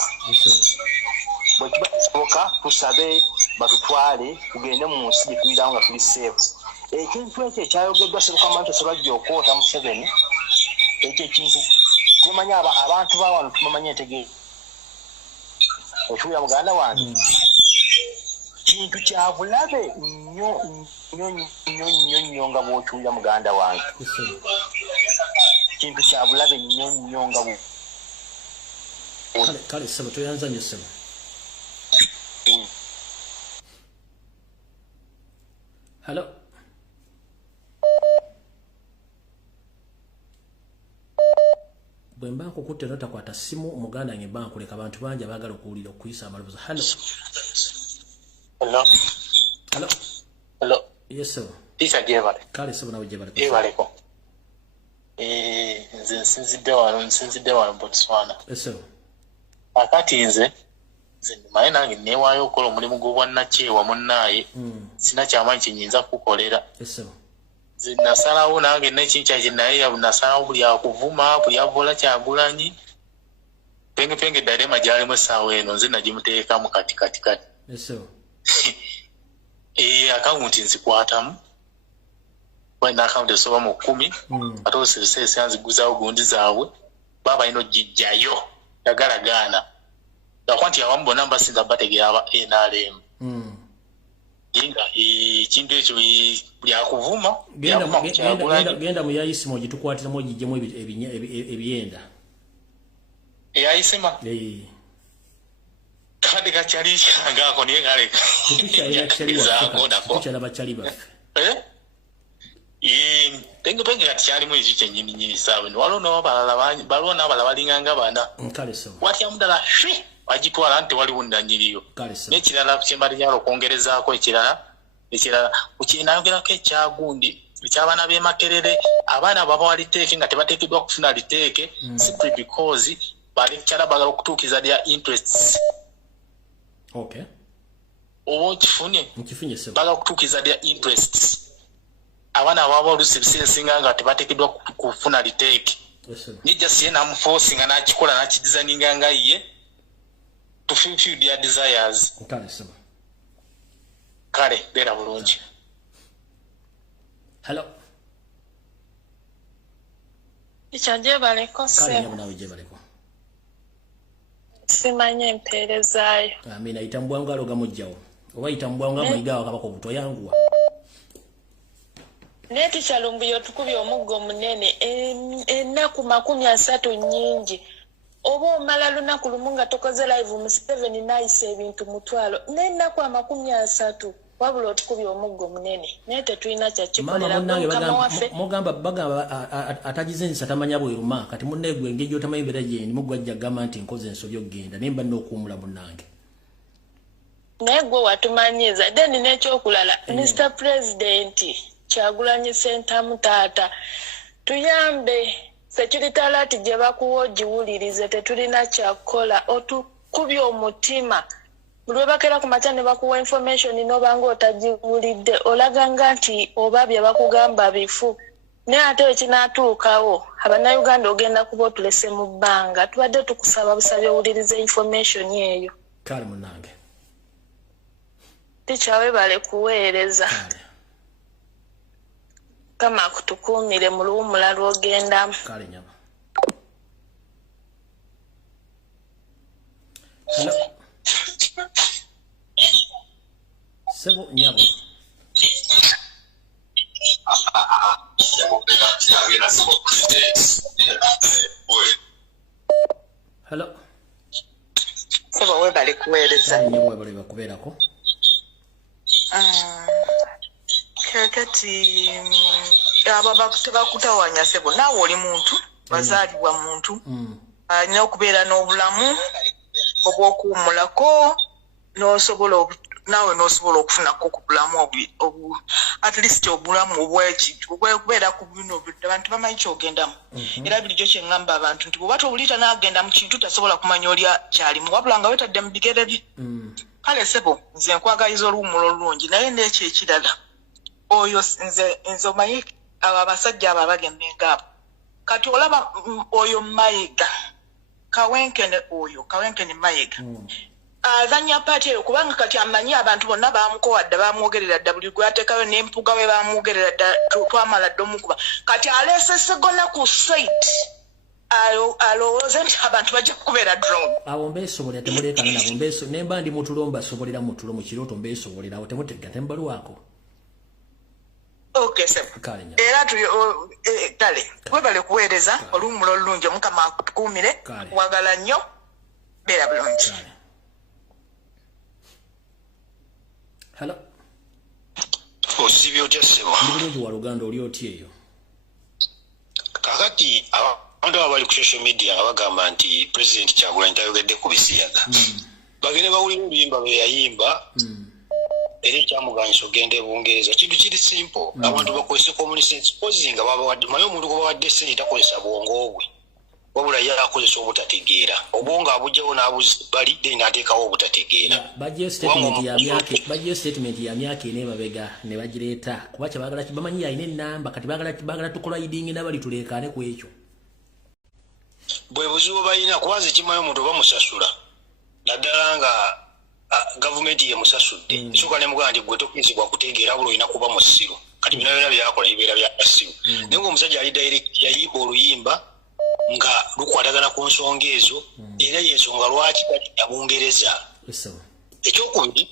Bwe kibasoboka tusabe batutwale tugende mu nsi gye tulirawo nga tuli safe. Ekintu ekyo ekyayogeddwa Sseruka Maisha Sserwajja Okoota Museveni ekyo ekintu tumanya abantu bawano tumamanya entegeera. Okiwulira muganda wange kintu kya bulabe nnyo nga bw'okiwulira muganda wange. Kintu kya bulabe nnyo nga kale ssebo toyanzanye ssebo. Hello. Bwe mba nkukutte notakwata simu muganda nge mba nkuleka abantu bangi abaagala okuwulira okuyisa amaloboozi. Hello. Yes sir. Teacher gyebale. Kale ssebo nawe gyebale. Gyebaleko. Nze nsinzidde wano Botswana. Yes sir. Akati nze manye nange neewaayo okukola omulimu gw'obwannakyewa munnaaye sina kyamaanyi kyenyinza kukolera. Yes sir. Nze nasalawo nange n'ekintu kye naye nasalawo buli akuvuma buli avola Kyagulanyi penge Darema gyalimu essaawa eno nze nagimuteekamu kati. Yes sir. Akawunti nzikwatamu walina akawunti esoba mu 10 ate osese nziguzaawo gundi zaabwe baba balina ogijjayo yagalagaana gakuba nti abamu bonna mbasinza bategeera aba NRM. Inga ekintu ekyo byakuvuma genda mu yayisima ogitukwatiramu ogijjemu ebyenda eyayisima kade kakyali kyagaako naye ngaleka tukyalaba kyali baffe penge kati kyalimu ekyo kyennyini saawe waliwo n'abalala balinganga bana watya mudala wagitwala nti waliwo ndanyiriyo n'ekirala kyembalinyala okwongerezaako ekirala naayogerako ekyagundi eky'abaana b'e Makerere abaana baba waliteeke nga tebateekeddwa kufuna liteeke simply because balekyala bagala okutuukiza their interests. Okay. Oba nkifunye sebo. Bagala okutuukiza their interests. Abaana baba oluusi ebiseera ebisinga nga tebateekeddwa kufuna liteeki. Nijja siye namuforcinga n'akikola n'akidesigninga nga ye to fulfill their desires. Kale beera bulungi. Hello. Ichaje baleko se. Kale nawe je baleko. Simanye empeerezaayo. Amina itambwanga aloga mujjawo. Oba itambwanga mwigawa kabako buto yanguwa. Neti kyalumbuyo tukubye omuggo munene ennaku 30 nyingi. Oba omala lunaku lumu nga tokoze live mu 7 nice ebintu mutwalo. N'ennaku 30 wabula otukubye omuggo munene. Nete tulina kyakikolera kama waffe. Mugamba bagamba atagizensa tamanya bweruma kati munnegwe engejo tamayibera je ni mugwajja gama nti nkoze ensobi okgenda nemba n'okumula munnange. Negwe watumanyiza then n'ekyokulala Mr. President Kyagulanyi Ssentamu taata tuyambe security alert gye bakuwa ogiwulirize tetulina kyakola otukubye omutima bwe bakera ku makya ne bakuwa information n'obanga otagiwulidde olaganga nti oba bye bakugamba bifu ne ate ekinaatuukawo Abannayuganda ogenda kuba otulese mu bbanga tubadde tukusaba busabye owulirize information eyo. Kale munnange tikyawe bale kuweereza kama kutukumire mu luwumula lw'ogendamu. Kale nyama. Hello. Sebo nyabo. Hello. Sebo we bali kuweereza. Nyabo bali bakubeerako. Kati ababa tebakutawanya sebo naawe oli muntu bazaalibwa muntu alina okubeera n'obulamu obw'okuwummulako naawe n'osobola okufunako ku bulamu at least obulamu obwekubeera ku bino abantu bamanyi kyogendamu era bulijjo kyeŋŋamba abantu nti bw'oba towulira n'agenda mu kintu tasobola kumanya oli kyalimu wabula nga wetadde mu bigere bye. Kale sebo nze nkwagaliza oluwumula olulungi naye n'ekyo ekirala oyo nze omanyi abo abasajja abo abagemmenga abo kati olaba oyo Mayiga kawenkene Mayiga azanya paati eyo kubanga kati amanyi abantu bonna bamukowadde bamwogerera dda buli gwe ateekayo n'empuga we bamwogerera dda twamala dda omukuba kati aleese Sseggona ku site alowooze nti abantu bajja kubeera drone. Awo mbeesobolera temuleekana nabo nemba ndi mutulo mbasobolera mutulo mu kirooto mbeesobolera awo temutega tembaluwaako. Okay, sir. Era kale webale kuweereza oluwumula olulungi Mukama akutukuumire wagala nnyo beera bulungi. Hello. Osibyo otya ssebo? Ndi bulungi wa Luganda oli otya eyo? Kakati abantu abali ku social media bagamba nti President Kyagulanyi tayogedde ku bisiyaga. Bagende bawulira oluyimba lwe yayimba era ekyamuganyisa ogenda e Bungereza kintu kiri simple abantu bakozesa common sense posing nga babawadde maye omuntu gwe bawadde ssente takozesa bwongo bwe wabula yakozesa obutategeera obwongo abujjawo n'abuzibali then n'ateekawo obutategeera. Bajje statement ya myaka ene mabega ne bagireeta kuba kyabagala bamanyi yalina ennamba kati bagala tukolayidingi n'abali tuleekaane ku ekyo. Bwe buzibu balina kubanza ekimanyi omuntu bamusasula naddala nga gavumenti ye musasudde soka ne muganda nti gwe tokkirizibwa kutegeera bulo olina kuba mu ssiru kati bino byonna byakola bibeera bya ssiru naye ng'omusajja ali direct yayimba oluyimba nga lukwatagana ku nsonga ezo era yensonga lwaki talina Bungereza. Ekyokubiri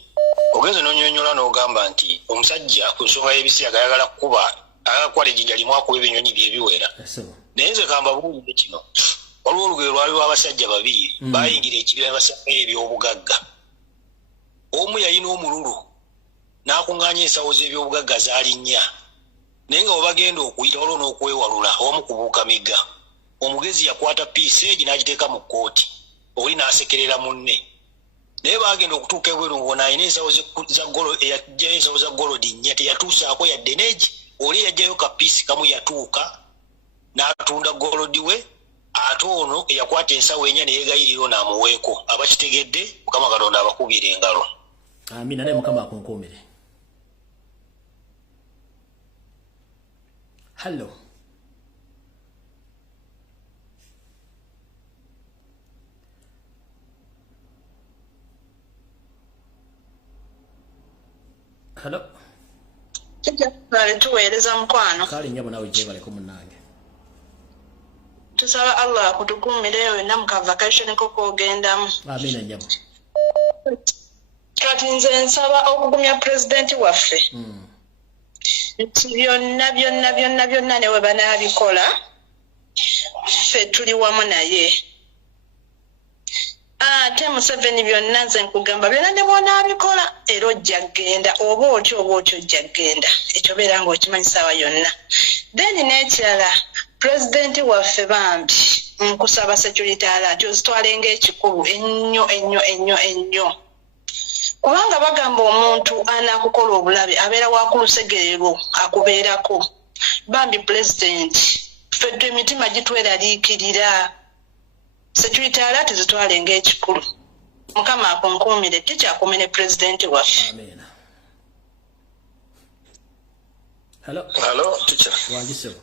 ogenza n'onyonyola n'ogamba nti omusajja ku nsonga y'ebisiyaga ayagala kukwala ejjinja limu akuba ebinyonyi bye biwera naye nze kamba buwulire kino waliwo olugero lwaliwo abasajja babiri bayingira ekibira basanga ebyobugagga. Omu yalina omululu n'akuŋŋaanya ensawo z'ebyobugagga zaali nnya naye nga webagenda okuyita waliwo n'okwewalula omu kubuuka migga omugezi yakwata piiseegi n'agiteeka mu kkooti oli n'asekerera munne naye bagenda okutuuka ebweru ng'ono alina ensawo eyajjayo ensawo za golodi nnya teyatuusaako yadde neegi oli yajjayo kapiisi kamu yatuuka n'atunda golodi we ate ono eyakwata ensawo enya neyeegayiriro n'amuweeko abakitegedde Mukama Katonda abakubira engalo. Amina naye Mukama akunkuumire. Hello. Hello. Tuweereza mukwano. Kale nyabo nawe jebaleko munnange. Tusaba Allah kutukuumira yonna mu vacation k'ogendamu. Amina nyabo. Kati nze nsaba okugumya pulezidenti waffe. Nti byonna ne we banaabikola ffe tuli wamu naye. Ate Museveni byonna nze nkugamba byonna ne bw'onaabikola era ojja kgenda oba otyo ojja kgenda. Ekyo beera ng'okimanyi ssaawa yonna. Then n'ekirala pulezidenti waffe bambi nkusaba security alert ozitwale ng'ekikulu ennyo. Kubanga bagamba omuntu anaakukola obulabe abeera wa ku lusegerero akubeerako. Bambi pulezidenti ffe emitima gitweraliikirira. Security alert zitwale ng'ekikulu. Mukama akunkuumire tikyakumene pulezidenti waffe. Amen. Hello. Hello, teacher. Wangisebo.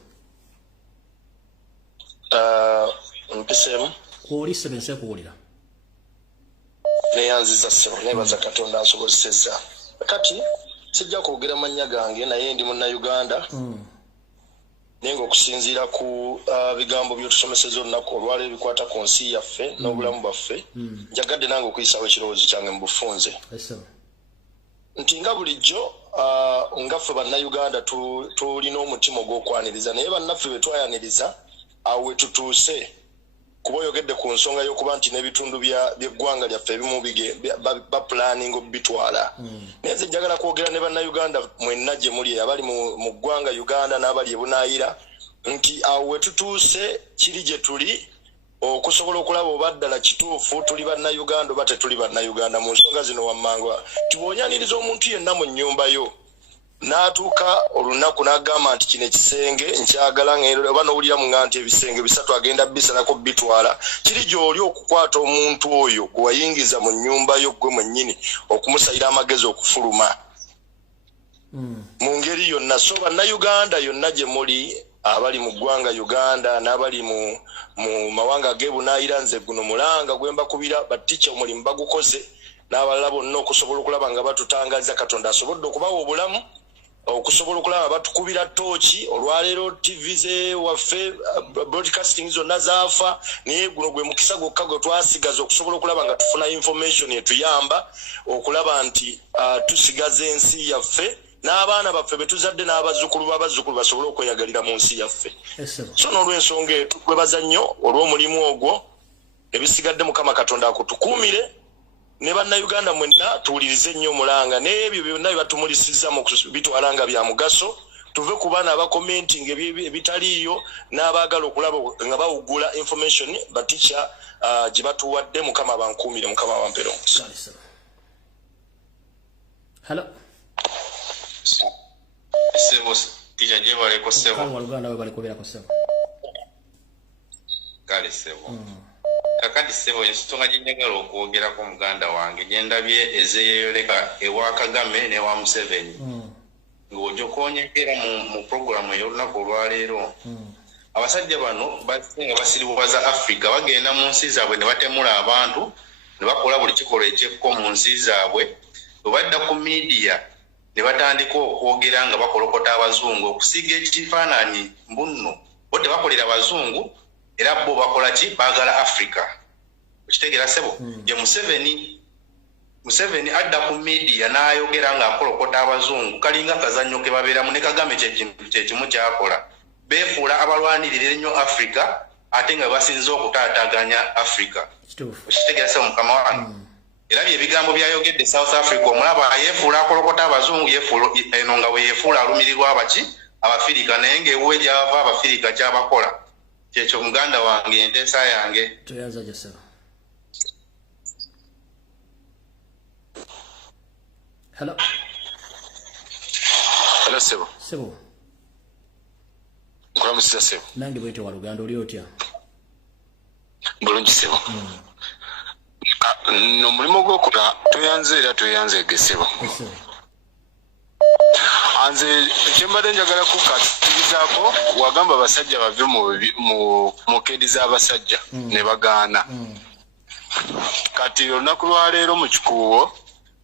Mpisemu. Kuwulise bense kuwulira. Neyanziza ssebo nebaza Katonda ansobozesezza. Kati sijja kwogera mannya gange naye ndi Munnayuganda. Nenga okusinziira ku bigambo byotusomeseza olunaku olwaleero bikwata ku nsi yaffe n'obulamu bwaffe. Njagadde nange okuyisawo ekirowoozo kyange mu bufunze. Nti nga bulijjo nga ffe Bannayuganda tulina omutima ogw'okwaniriza naye bannaffe bwe twayaniriza awo we tutuuse kuba oyogedde ku nsonga y'okuba nti n'ebitundu by'eggwanga lyaffe ebimu bapulaninga okubitwala. Naye nze njagala kwogera ne Bannayuganda mwenna gye muli abali mu ggwanga Uganda n'abali e Bunaayira nti awo we tutuuse kiri gye tuli okusobola okulaba oba ddala kituufu tuli Bannayuganda oba tetuli Bannayuganda mu nsonga zino wammanga nti bw'onyaniriza omuntu yenna mu nnyumba yo n'atuuka olunaku n'agamba nti kino ekisenge nkyagala oba n'owulira mu nga nti ebisenge bisatu agenda bisalako bitwala kiri gy'oli okukwata omuntu oyo gwe wayingiza mu nnyumba yo gwe mwennyini okumusayira amagezi okufuluma mu ngeri yonna. So Bannayuganda yonna gye muli abali mu ggwanga Uganda n'abali mu mawanga ag'ebunaayira nze guno mulanga gwe mbakubira batikya omulimu bagukoze n'abalala bonna okusobola okulaba nga batutangaza Katonda asobodde okubawa obulamu okusobola okulaba batukubira tooki olwaleero TV ze waffe broadcasting zonna zaafa naye guno gwe mukisa gwokka gwe twasigaza okusobola okulaba nga tufuna information etuyamba okulaba nti tusigaza ensi yaffe n'abaana baffe betuzadde n'abazzukulu b'abazzukulu basobole okweyagalira mu nsi yaffe. So n'olw'ensonga eyo tukwebaza nnyo olw'omulimu ogwo ebisigadde Mukama Katonda akutukuumire ne Bannayuganda mwenna tuwulirize nnyo omulanga n'ebyo byonna bye batumulisizza mu bitwala nga bya mugaso tuve ku baana abakomenting ebitaliiyo n'abaagala okulaba nga bawugula information batikya gye batuwadde. Mukama bankuumire, Mukama bampere omukisa. Hello. Sebo tija je baleko sebo. Waluganda we balikobera ko sebo. Kale sebo. Kakati sebo ensonga gye njagala okwogerako muganda wange gye ndabye ezeeyoleka ewa Kagame ne wa Museveni. Ng'ojokonyekera mu programu ey'olunaku olwaleero. Abasajja bano basinga basiriwaza Africa bagenda mu nsi zaabwe ne batemula abantu ne bakola buli kikolwa ekyekko mu nsi zaabwe. Obadda ku media ne batandika okwogera nga bakolokota abazungu okusiga ekifaananyi mbunno bo tebakolera abazungu era bo bakola ki baagala Africa. Okitegeera sebo ye Museveni adda ku media n'ayogera nga akolokota abazungu kalinga kazannyo ke babeeramu ne Kagame kyekimu kyakola beefuula abalwanirira ennyo Africa ate nga basinza okutaataaganya Africa. Okitegeera sebo mukama wange era byebigambo byayogedde South Africa omulaba yeefuula akolokota abazungu yeefuula eno nga we yeefuula alumirirwa abaki Abafirika naye ng'ewe gyava Abafirika kyabakola kyekyo muganda wange enteesa yange. Tuyaza Joseph. Hello. Hello Sebo. Nkulamusiza Sebo. Nange bwete wa Luganda oli otya? bulungi sebo no mulimo gw'okola toyanze egesebo anze kyembadde njagala kukatirizaako wagamba abasajja bave mu kedi z'abasajja ne bagaana kati olunaku lwaleero mu kikuubo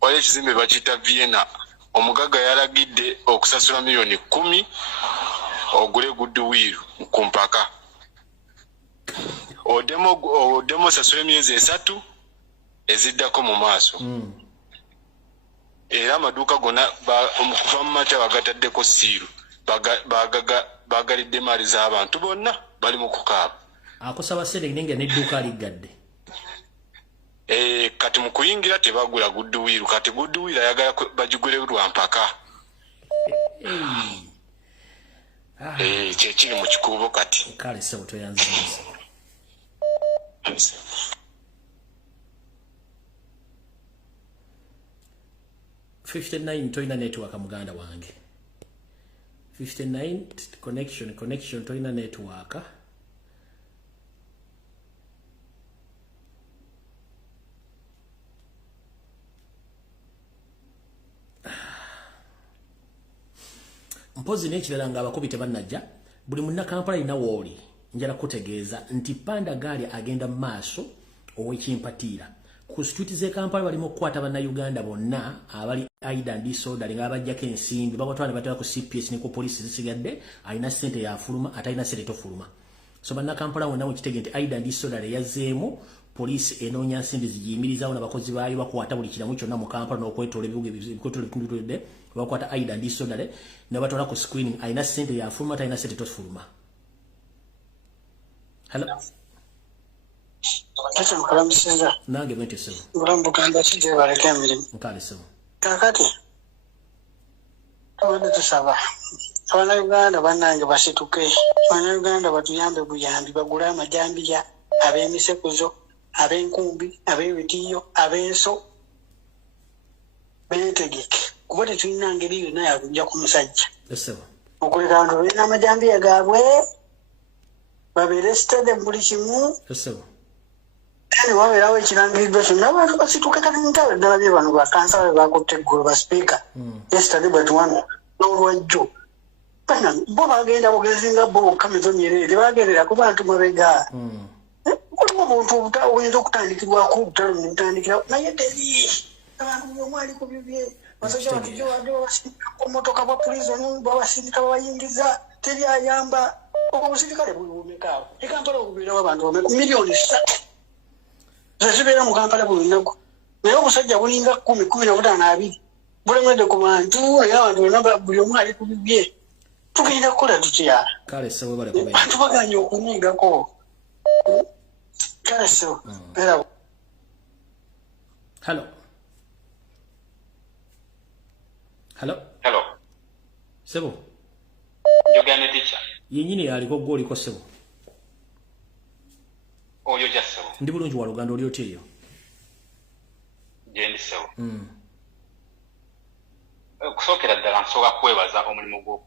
wali ekizimbe bakiyita Vienna omugaga yalagidde okusasula $10,000 ogule goodwill ku mpaka odemo osasula emyezi 3 eziddako mu maaso era amaduuka gonna okuva mu makya bagataddeko siiru bagalidde maali z'abantu bonna bali mu kukaaba akusaba serengenge n'edduuka aligadde kati mu kuyingira tebagula goodwill kati goodwill ayagala bagigule lwa mpaka kyekiri mu kikuubo kati kale sebo toyanzisa 59 toina network muganda wange 59 connection toina network mpozi n'ekirala nga abakubi tebannajja buli munna Kampala ina wooli njala kutegeeza nti Panda gaali agenda mu maaso ow'ekimpatiira ku street ze Kampala bali mu kukwata bannayuganda bonna abali aida ndi soda linga abajjako ensimbi babatwala batera ku CPS ne ku police zisigadde alina sente ya fuluma atalina sente tofuluma so banna Kampala wonna mu kitege nti aida ndi soda yazeemu police enoonya nsimbi zijiyimirizaawo n'abakozi baayo bakwata buli kiramu kyonna mu Kampala n'okwetoola ebibuga ebikotole bakwata aida ndi soda ne batwala ku screening alina sente ya fuluma atalina sente tofuluma. Hello. Kati mukalamusiza nange bwente sebo mulambuganda kijje baleke emirimu nkale sebo kakati tubadde tusaba Abannayuganda bannange basituke Abannayuganda batuyambe buyambi bagule amajambiya ab'emisekuzo ab'enkumbi ab'ebitiiyo ab'enso beetegeke kuba tetulina ngeri yonna yakujja ku musajja sebo okuleka abantu balina amajambiya gaabwe babeere sitade mu buli kimu sebo Ani waberawo ekirangiriddwa kyonna abantu basituka kati ntawe ddala bye bano bakansala bakutte eggulu baspeaker yesterday but one n'olwajjo bana bo bagenda bugezi nga bo kamizo nyerere bagendera ku bantu mabega kulimu omuntu oyinza okutandikibwako obutalo nemutandikira naye teri abantu byomwali ku bibye basajja batujja wadde babasindika ku motoka bwa prison babasindika babayingiza teri ayamba obusirikale buli bumekaawo ekampala okubeerawo abantu bameku miliyoni 3 Zazibera mu Kampala buli lunaku naye obusajja bulinga 10-15 bulemedde ku bantu naye abantu bonna buli omu ali ku bibye tugenda kukola tutya kale sebo bale kubeera bantu baganye okunyigako kale sebo beera Hello sebo Jogane teacher yenyini yaliko gwoliko sebo oyo jasebo ndi bulungi wa Luganda oli otya eyo jendi sebo kusokera ddala nsobola kwebaza omulimu gwo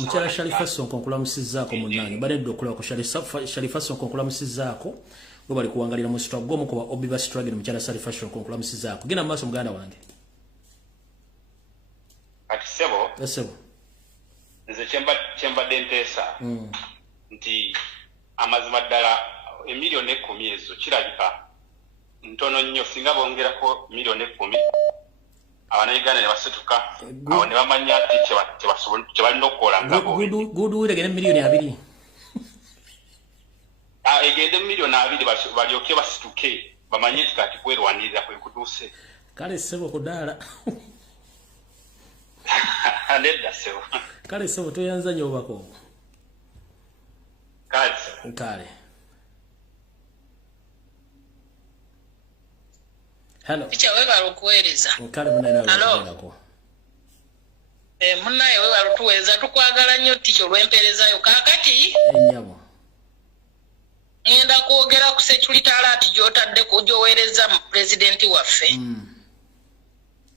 mukyala Sharifa Sonko nkulamusizzaako munnange badde okulaba ku Sharifa Sonko nkulamusizzaako lwe bali kuwangalira mu struggle gwomu kuba obiba struggle mukyala Sharifa Sonko nkulamusizzaako genda maaso muganda wange kati sebo sebo nze kyembadde nteesa nti amazima ddala emiliyoni 10 ezo kirabika ntono nnyo singa bongerako miliyoni 10 Abannayuganda ne basituka awo ne bamanya ati kyebalina okukola ngabo guduwire gene miliyoni 2 egende miliyoni 2 balyoke basituke bamanye nti kati kwerwanirira kwe kutuuse kale sebo kudaala nedda sebo kale sebo toyanza nnyo obako kale Hello. Kicha webala okuweereza. Kale munana weerako. Munaye webala tuweereza tukwagala nnyo ticho lwemperezayo kakati. Ennyabo. Ngenda kwogera ku security alert gy'otadde ku gy'oweereza mu president waffe.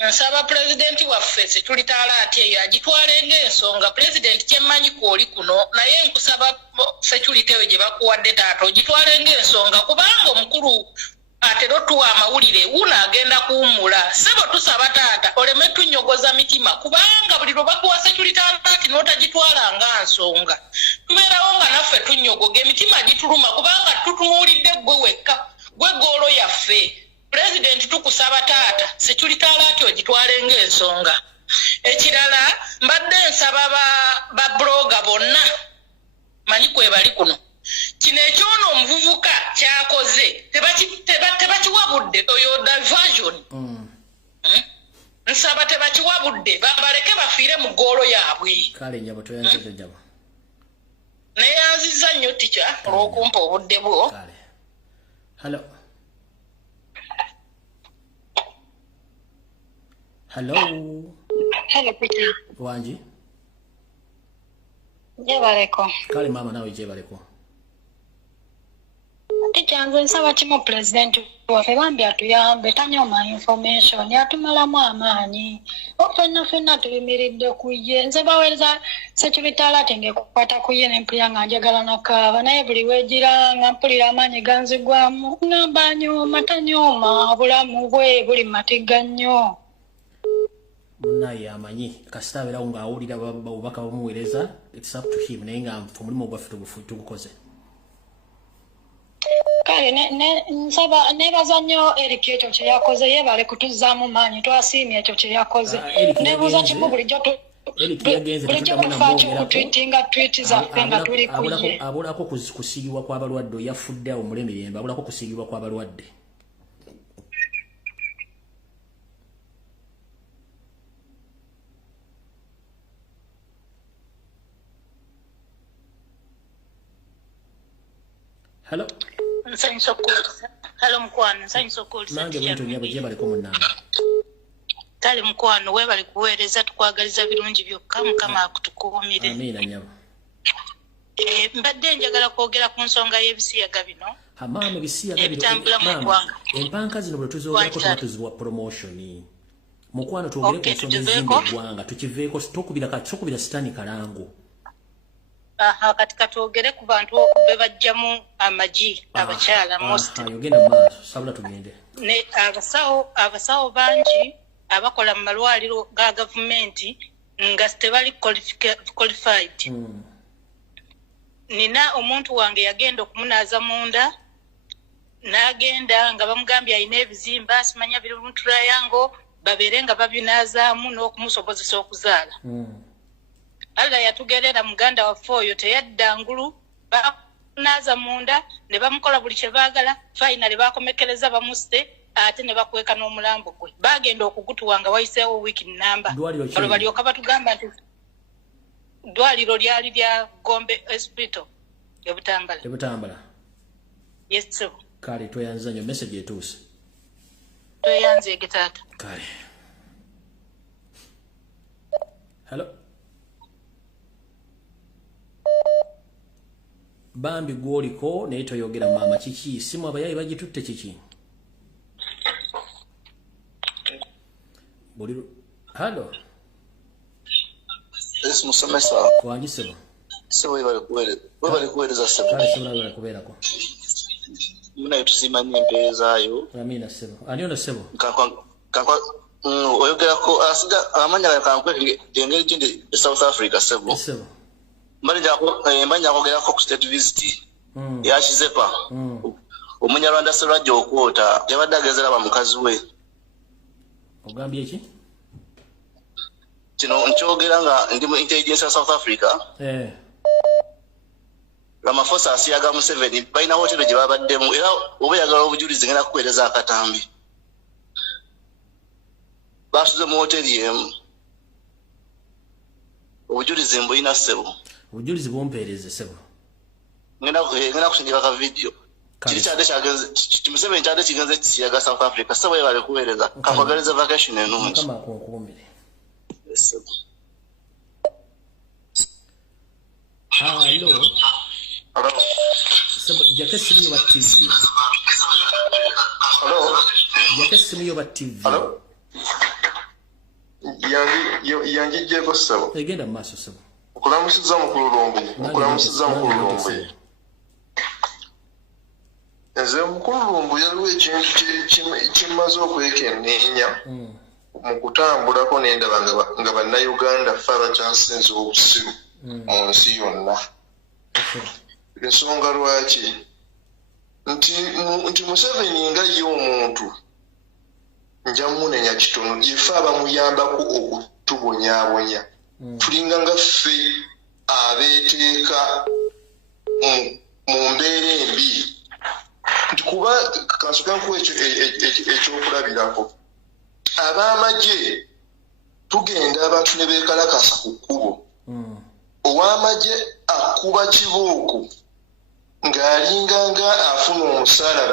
nsaba pulezidenti waffe Securitaala ati eyo agitwalenga ensonga pulezidenti kyemmanyi kwoli kuno naye nkusaba security we gye bakuwadde taata ogitwalenga ensonga kubanga omukulu atero tuwa amawulire wuno agenda kuwummula sebo tusaba taata oleme tunyogoza mitima kubanga buli lwe bakuwa Securitaala ati n'otagitwalanga nsonga tubeerawo nga naffe tunyogoga emitima gituluma kubanga tutunuulidde ggwe wekka gwe goolo yaffe President tukusaba taata Securitaala ati ogitwalenga ensonga ekirala mbadde nsaba ba blogger bonna manyi kwe bali kuno kino ekyono omuvubuka kyakoze tebakiwabudde oyo diversion nsaba tebakiwabudde baleke bafiire mu goolo yaabwe kale njabo toyanziza njabo neyanziza nnyo tica olw'okumpa obudde bwo hello hello Peter wanji jebaleko kale mama nawe jebaleko Tichanzo nsaba timu president waffe bambi atuyambe tanyoma information yatumalamu amaanyi ofenna tuyimiridde kuye nze baweereza Securitaala ati ngekukwata kuye nempulira nga njagala nakaaba naye buli weegira nga mpulira amaanyi ganzigwamu ngamba nyooma tanyooma obulamu bwe buli matiga nnyo munaye amanyi kasita abeerawo ng'awulira obubaka bumuweereza it's up to him naye nga omulimu gwaffe tugukoze kale nsaba nebaza nnyo Eric ekyo kye yakoze yebale kutuzzaamu maanyi twasiimye ekyo kye yakoze nebuuza kimu bulijjo kutwitinga twiti zaffe nga tuli kuye abulako kusiigibwa kw'abalwadde yafudde awo mulemirembe abulako kusiigibwa kw'abalwadde hello Hello mkwano nsanyusa okuwuliriza nange bwentyo nyabo gyebaliko munnange kale mukwano weebali kuweereza tukwagaliza birungi byokka mukama akutukuumire amiina nyabo mbadde njagala kwogera ku nsonga y'ebisiyaga bino maama ebisiyaga ebitambula mu ggwanga empanka zino bwe tuzoogerako tuba tuziwa promotion mukwano twogere ku nsonga ezizimba eggwanga tukiveeko tokubira sitaani kalango kati katwogere ku bantu be bajjamu amagi abakyala yogenda maaso sabula tugende ne abasawo bangi abakola mu malwaliro ga gavumenti nga tebali qualified nina omuntu wange yagenda okumunaaza munda n'agenda nga bamugambye alina ebizimba simanya biri mu triangle babeere nga babinaazaamu n'okumusobozesa okuzaala alla yatugerera muganda waffe oyo teyadda ngulu bakunaaza munda ne bamukola buli kye baagala finally bakomekereza bamuste ate ne bakweka n'omulambo gwe bagenda okugutuwa nga wayiseewo wiiki nnamba olwo balyoka batugamba nti ddwaliro lyali lya Gombe hospital ebutambala yes sir kale tweyanza nnyo message etuuse tweyanzeege taata kale hello bambi gwoliko naye toyogera maama kiki simu abayayi bagitutte kiki buli halo esi musomesa wangi sebo sebo webali kuweereza sebo kale sebo nawe balakubeerako munaye tusimanyi empeerezaayo amiina sebo ani ono sebo oyogerako asiga amanya kankweke engeri gindi e South Africa sebo mbanja akogerako ku state visit yakizepa omunyarwanda Sserwajja Okwota yabadde agezera ba mukazi we ogambye eki kino nkyogera nga ndi mu intelligence ya South Africa Ramaphosa asiyaga Museveni balina hotelo gye babaddemu era oba yagala obujulizi ngenda kukuweereza akatambi basuze mu hoteli emu obujulizi mbulina sebo obujulizi bumpeereze sebo ngenda kusindika ka video kiri kyadde kyagenze Museveni kyadde kigenze kiyaga South Africa sebo yebale kuweereza kakwagaliza vacation enungi kama akunkuumire sebo hello sebo jake simu yo ba TV jake simu yo ba TV yanjijjeko ssebo egenda mu maaso ssebo okulamusiza mukulu lumbu nze mukulu lumbu yaliwo ekintu kimaze okwekenneenya mu kutambulako n'endaba nga bannayuganda ffe abakyasinze obusiru mu nsi yonna ensonga lwaki nti Museveni nga ye omuntu nja munenya kitono yefe abamuyambako okutubonyaabonya tulinga nga ffe abeeteeka mu mbeera embi nti kuba kansoka nkuwa ekyokulabirako ab'amagye tugenda abantu ne beekalakasa ku kkubo ow'amagye akuba kibooko ng'alinganga afuna omusaala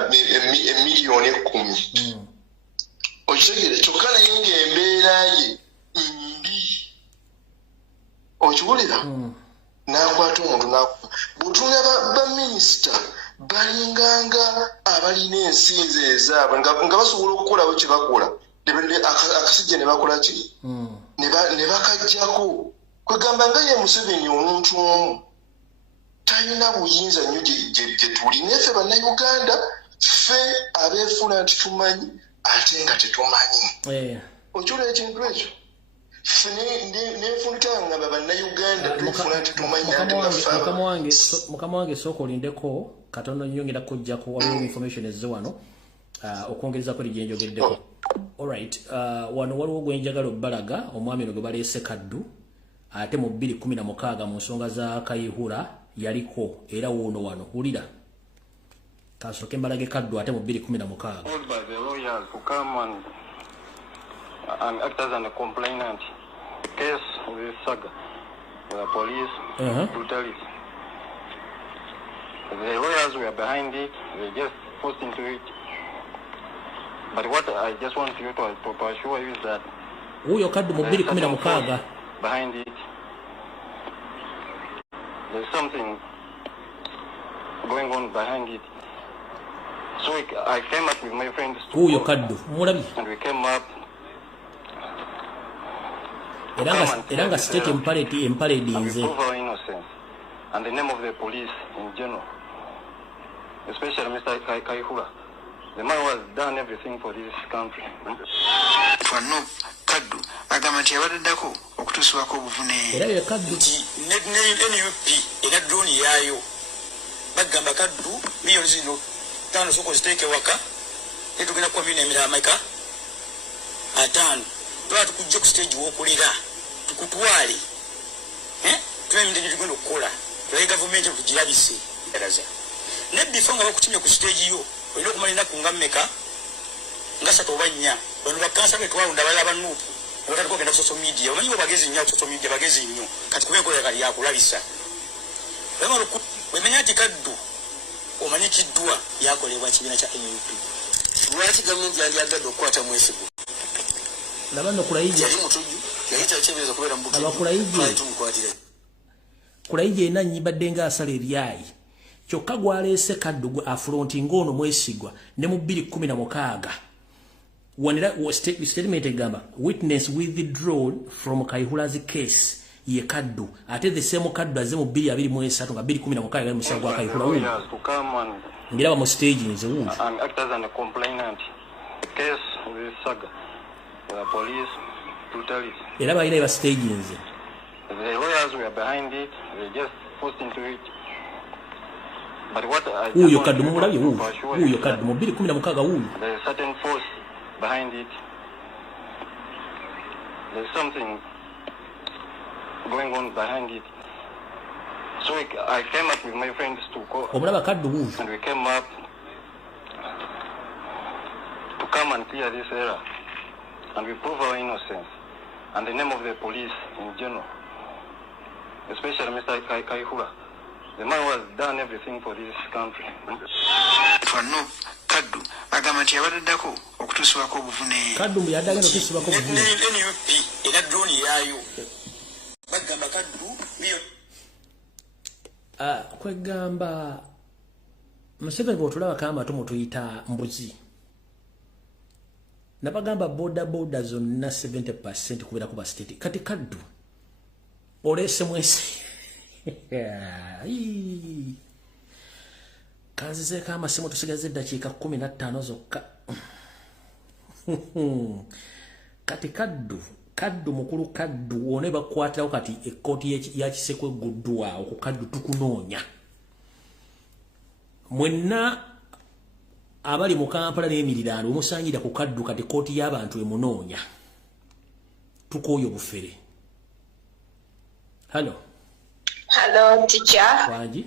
emiliyoni 10 okitegere kyokka naye ng'embeera ye mbi okiwulira n'akwata omuntu n'akuba bw'otuna baminisita balinganga abalina ensinza ezaabwe nga basobola okukolabo kye bakola akasijja ne bakola ki ne bakajjako kwegamba nga ye Museveni omuntu omu talina buyinza nnyo gye tuli neffe bannayuganda ffe abeefuna nti tumanyi ate nga tetumanyi okyula ekintu ekyo ffe nenfunika nga bannayuganda tufuna nti tumanyi ate mukama wange sooka olindeko katono nyongera kujjako waliwo information ezze wano okwongerezako eri gyenjogeddeko alright wano waliwo gwenjagala obbalaga omwami ono gwe baleese Kaddu ate mu 2016 mu nsonga za Kayihura yaliko era wuno wano hulira kasoke mbalage Kaddu ate mu 2016 by the lawyers who come and act as a complainant. The case with saga the police brutality. The lawyers were behind it, they just forced into it. But what I just want you to assure you is that huyo Kaddu mu 2016 behind it there's something going on behind it. So I came up with my friends huyo Kaddu mulabi and we came up Eranga state empare dinze and the name of the police in general, especially Mr. Kayihura. The man was done everything for this country. Fano Kaddu agamba nti yabaddako okutusibako obuvune era ye Kaddu NUP era drone yayo bagamba Kaddu miliyoni zino tano soko ziteke waka etugenda kwa mine emira Amerika atano tuba tukujja ku stage w'okulira tukutwale tweminde tugenda okukola tulaye government tugirabise eraza ne before nga bakutumye ku stage yo olina okumalina ku ngammeka nga 3 oba 4 bano bakansa betwalunda balaba nuupu abatatuko genda ku social media omanyi bagezi nnyo social media bagezi nnyo kati kubeekola kali yakulabisa wemenya nti Kaddu omanyikiddwa yakolebwa ekibiina kya NUP lwaki gavumenti yali agadde okukwata mwesigo labano kulayije yali mutuju yayita ekibizo kubeera mu bukiiko kulayije ena nyibadde nga asala ebyayi kyokka gwaleese Kaddu afronti ngono mwesigwa ne mu 2016 wanira statement egamba witness withdrawn from Kayihura's case ye Kaddu ate the same Kaddu aze mu 2023 nga 2016 gali musango wa Kayihura uyu ngira ba mu stage nze uyu and act as a complainant. The case with saga the police brutality era bayira ba stage nze the lawyers were behind it, they just forced into it. But what I uyo Kaddu mumulabi uyo Kaddu mu 2016 uyu there is certain force behind it. There's something going on behind it. So I came up with my friends to go omulaba Kaddu uyu and we came up to come and clear this error and we prove our innocence and the name of the police in general, especially Mr. Kayihura. The man was done everything for this country. Fano Kaddu agamba nti yabaddako okutusibako obuvune Kaddu mbu yaddaga okutusibako obuvune NUP era drone yayo bagamba Kaddu miyo kwegamba Museveni bw'otulaba kama tumutuyita mbuzi nabagamba boda zonna 70% kubera kuba state kati kaddu olese mwese kanzize kama simu tusigaze dakika 15 zokka kati kaddu mukulu kaddu one bakwatirawo kati ekoti ya Kisekwe guddwa okukaddu tukunoonya mwenna abali mu Kampala n'emirirano omusangira ku kaddu kati koti y'abantu emunoonya tukoyo bufere. Hello teacher wangi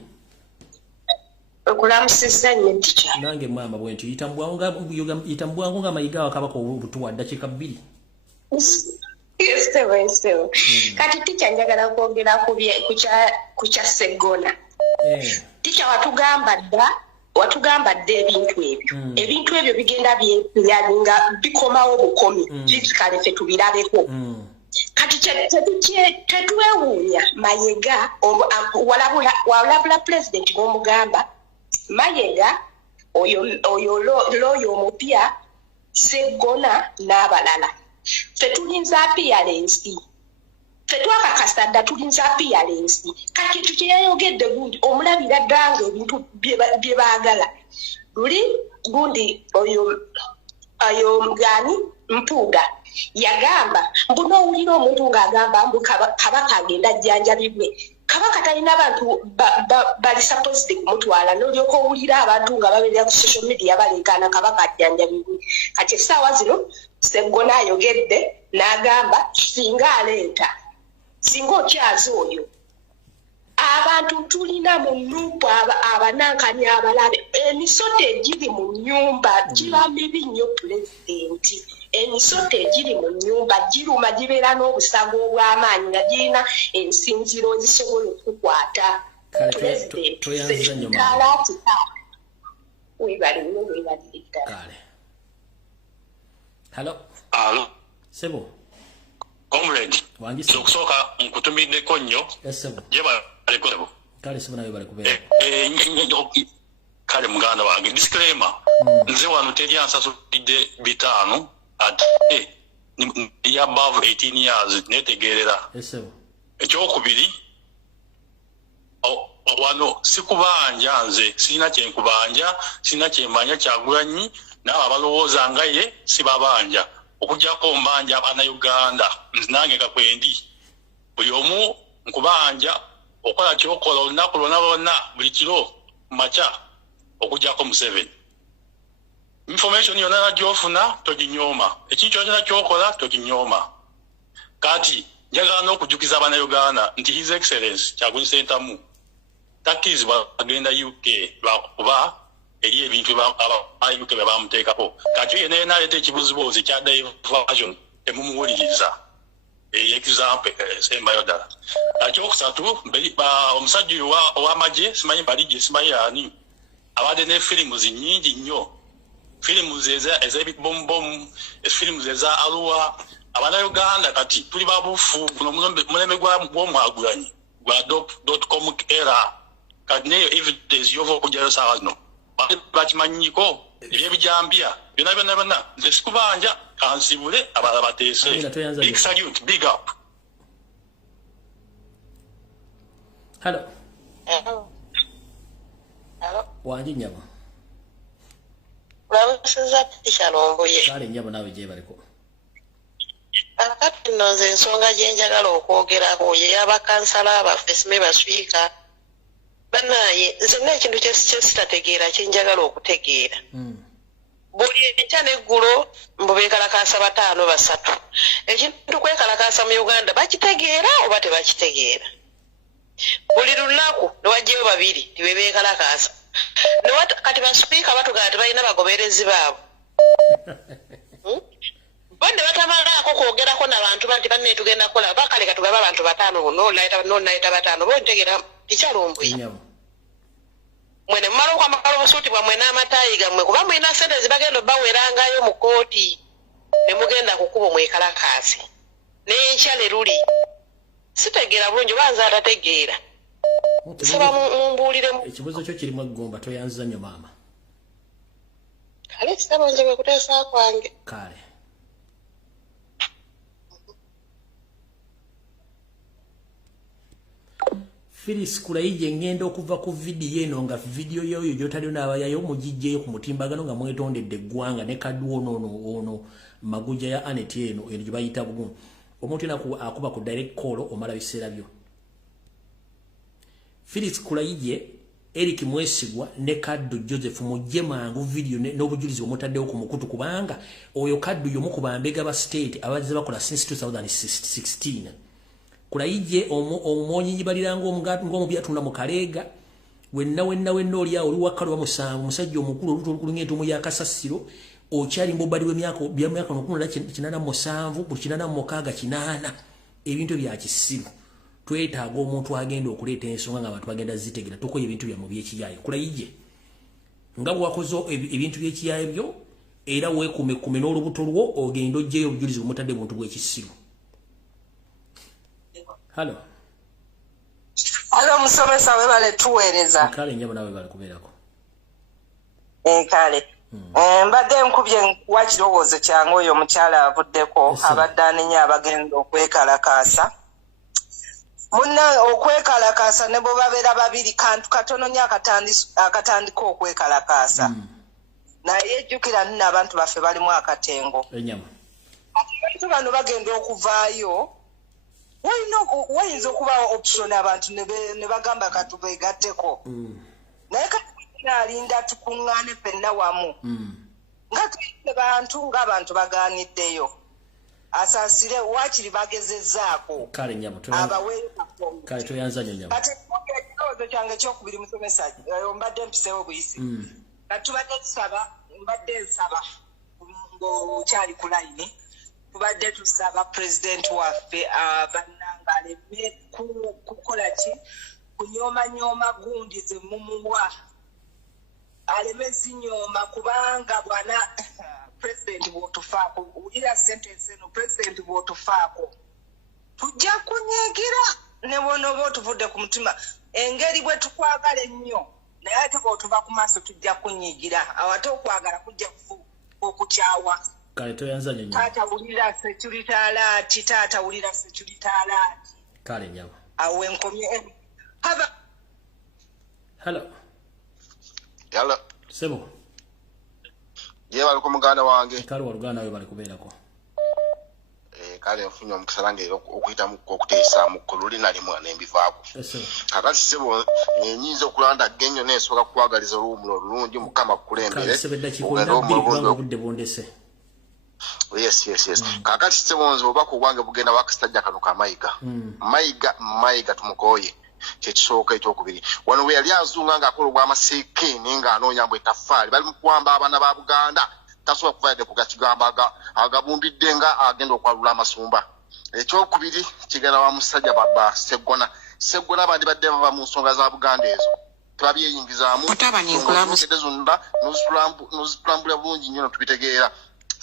okulamusizza nnyo teacher nange mama bwenti yitambwangu nga mayiga wakabako obutuwa dakika 2 Yes, kati teacher njagala kwogera ku kya Sseggona. Teacher watugamba dda ebintu ebyo bigenda byeyalinga bikomawo bukomi physically ffe tubirabeko kati tetwewuunya Mayiga walabula president b'omugamba Mayiga oyo loyo omupya Sseggona n'abalala ffe tulinza appearance ffe twakakasa dda tulinza appearance kati kintu kyeyayogedde gundi omulabira ddanga ebintu bye baagala luli gundi oyo mugani Mpuuga yagamba mbunowulira omuntu ng'agamba mbu kabaka agenda ajjanjabibwe kabaka talina abantu bali supposed kumutwala n'olyoka owulira abantu nga babeera ku social media baleekaana kabaka ajjanjabibwe kati essaawa zino Sseggona ayogedde n'agamba singa okyaza oyo abantu tulina mu nuupu abanankani abalabe emisoto egiri mu nnyumba giba mibi nnyo pulezidenti emisoto egiri mu nnyumba giruma gibeera n'obusago obw'amaanyi nga girina ensinziro ezisobola okukwata pulezidenti Hello Sebo comrade wangise okusooka nkutumiddeko nnyo je baleko kale Sebo nayo bali kubeera kale muganda wange disclaimer nze wano teri ansasulidde 5 ate ni above 18 years netegeerera ekyokubiri wano sikubanja nze sina kyenkubanja sina kyembanja Kyagulanyi n'abo abalowooza nga ye sibabanja okujjako mbanja Abannayuganda nange kakwendi buli omu nkubanja okola kyokola olunaku lwonna buli kiro maca okujjako Museveni information yonna gy'ofuna toginyooma ekintu kyonna kyokola toginyooma kati njagala n'okujjukiza Abannayuganda nti His Excellency Kyagulanyi Ssentamu takkirizibwa agenda UK lwakuba eri ebintu UK bye bamuteekako kati ye naye naleeta ekibuzibuzi kya diversion temumuwuliriza example sembayo ddala ekyokusatu omusajja ow'amagye simanyi balijje simanyi ani abadde ne firimuzi nnyingi nnyo firimuzi ez'ebibombomu firimuzi eza Arua Abannayuganda kati tuli babufu guno mulembe gw'Omwagulanyi gwa .com era kati neyo evidence yova okujjayo saawa zino bakimanyiko ebyebijambya byonna nze sikubanja kansibule abalala bateese big salute big up. Hello wangi nyabo ulabusiza Kishalomboye kale nyabo nawe gye baliko akati nno nze ensonga gye njagala okwogerako ye y'abakansala abaffe sime baswika banaye nze n'ekintu kyesitategeera kyenjagala okutegeera buli ekya n'eggulo mbu beekalakaasa 5 3 ekintu kwekalakaasa mu Uganda bakitegeera oba tebakitegeera buli lunaku newajjeyo 2 tibe beekalakaasa kati basupiika batugala tebalina bagoberezi baabo bande batamalaako kwogerako n'abantu banti banne tugenda kukola bakaleka tugaba abantu 5 nonaita 5 bontegeera Kikyalomboye mwene mmala okwambala obusuuti bwammwe n'amataayi gammwe kuba mulina sente zibagenda bawerangayo mu kooti ne mugenda kukuba omwekalakaasi n'enkya leruli sitegeera bulungi banza atategeera saba mumbuuliremu ekibuzo kyo kirimu eggomba toyanziza nnyo maama kale kisaba nze bwe kuteesa kwange kale Phyllis Kulaije ngendo okuva ku video eno nga video yoyo jotali n'abayayo mugijjeyo ku mutimbagano nga mwetondedde eggwanga ne kaddu ono maguja ya Anet eno gye bayita bugumu omuntu ena akuba ku direct call omala biseera byo. Phyllis Kulaije, Eric Mwesigwa ne Kaddu Joseph mujje mangu video n'obujulizi omutaddewo ku mukutu kubanga oyo Kaddu yomu ku bambega ba state abazze bakola since 2016. Kulaije omonyinyi baliranga omubyatunda mu Kaleega wenna oli awo liwakalo wa musanvu musajja omukulu olutu ng'entumu ya Kasasiro okyali mbobali w'emyaka 87 ku 86 ebintu bya kisiru. Twetaaga omuntu agenda okuleeta ensonga ng'abantu bagenda zitegera tukoye ebintu bya mu by'ekiyaayo. Kulaije nga bwakoze ebintu by'ekiyaayo byo era weekume n'olubuto lwo ogenda oggyeyo obujulizi bumutadde muntu bw'ekisiru. Halo. Halo musomesa webale tuweereza. Kale njabo nawe bale kubeerako. Kale. Mbadde nkubye wa kirowoozo kyange oyo omukyala avuddeko abadde anenya abagenda okwekalakaasa. Munna okwekalakaasa ne bo babeera babiri kantu katono nnyo akatandika okwekalakaasa. Naye ejjukira nina abantu baffe balimu akatengo. Enyama. Abantu bano bagenda okuvaayo. Wayinza okubawo option abantu ne bagamba katubeegatteko. Naye alinda tukuŋŋaane ffenna wamu. Nga tuyite bantu ng'abantu bagaaniddeyo. Asaasire waakiri bagezezzaako. Kale nyabo kale toyanzanya nyabo. Kati ekirowoozo kyange ekyokubiri musomesa mbadde mpiseewo buyisi. Kati mbadde nsaba ng'okyali ku layini. Tubadde tusaba president waffe bannanga aleme kukola ki kunyooma gundi ze mumuwa aleme zinyooma kubanga bwana president bw'otufaako wulira sentence eno president bw'otufaako tujja kunyigira ne bonoba otuvudde ku mutima engeri bwe tukwagala ennyo naye ate bw'otuva ku maaso tujja kunyigira awate okwagala kujja okukyawa. Kale toyanzanya nyabo. Taata wulira security alert, taata wulira security alert. Kale nyabo. Awe nkomye. Hello. Hello. Sebo. Ye bali ku muganda wange. Kale waluganda we bali kubeerako. Kale nfunye omukisa lange okuyita mu okuteesa mu kululi nali mwana embivaako. Kakati sebo nyinza okulanda genyo n'esooka kukwagaliza oluwumulo olulungi mukama kukulembere. Kale sebedda kikola kubanga obudde bwondese. Yes. Kakati sitebonzo obako bwange bugenda wakastajja kano ka mayiga. Mayiga tumukoye. Kyekisooka ekyokubiri. Wano we yali azunga ng'akola obw'amaseeke ninga anoonya mbwe tafaali. Bali mu kuwamba abaana ba Buganda. Tasobola kuvaayadde ku gakigamba agabumbidde nga agenda okwalula amasumba. Ekyokubiri kigenda wa musajja baba Seggona bandi badde bava mu nsonga za Buganda ezo. Tebabyeyingizaamu. Zonna nozitulambula bulungi nnyo tubitegeera.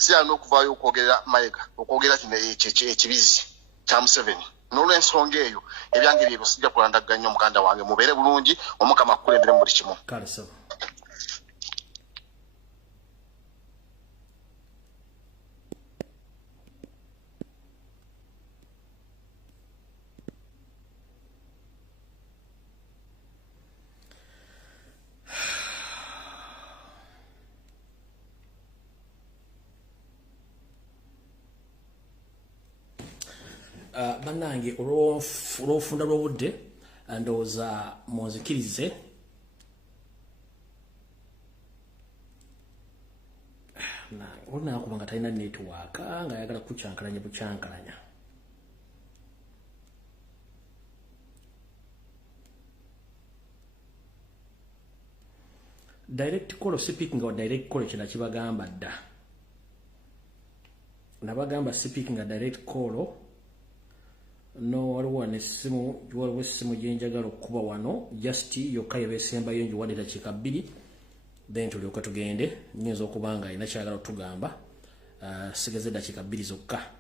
Si alina okuvaayo okwogerera Mayiga okwogera kino ekibizi kya Museveni n'olw'ensonga eyo ebyange bye sijja kulandaganya omuganda wange mubeere bulungi omukama akukulembere mu buli kimu. Kale sawa. Bannange olw'ofunda lw'obudde ndowooza munzikirize olinakuba nga talina netiwaaka ng'ayagala kucyankalanya bucyankalanya. Direct call speaking wa direct call kina kibagamba dda. Nabagamba speaking a direct call no waliwo nesimu waliwo simu gyenjagala okuba wano just yokka yebesemba yo njiwadde dakiika 2 then tulyoka tugende nyinza okuba nga alina kyagala otugamba sigeze dakiika 2 zokka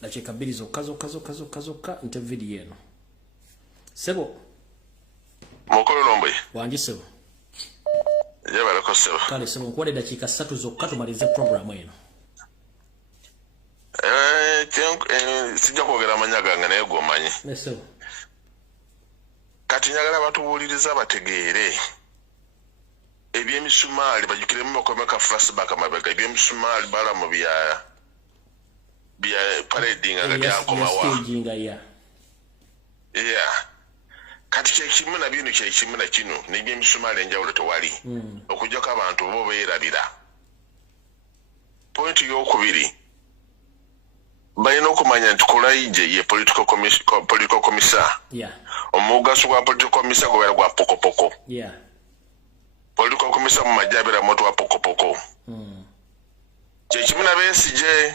dakiika 2 zokka nte video eno sebo mukolo nombe wangi sebo yabalako sebo kale sebo nkuwadde dakiika 3 zokka tumalize programu eno. sijja kwogera amanya gange naye gwomanyi kati njagala batuwuliriza bategeere ebyemisumaali bajukiremu bakomeka flashback amabega ebyemisumaali balamu bya parading nga byankomawa kati kyekimu na bino kyekimu na kino n'ebyemisumaali enjawulo tewali okujjako abantu bo beerabira. Point y'okubiri balina okumanya nti Kulaije ye political commissar. Omugaso gwa political commissar gwe gwa pokopoko. Political commissar mu majabira moto wa pokopoko. Kyekimu na Besigye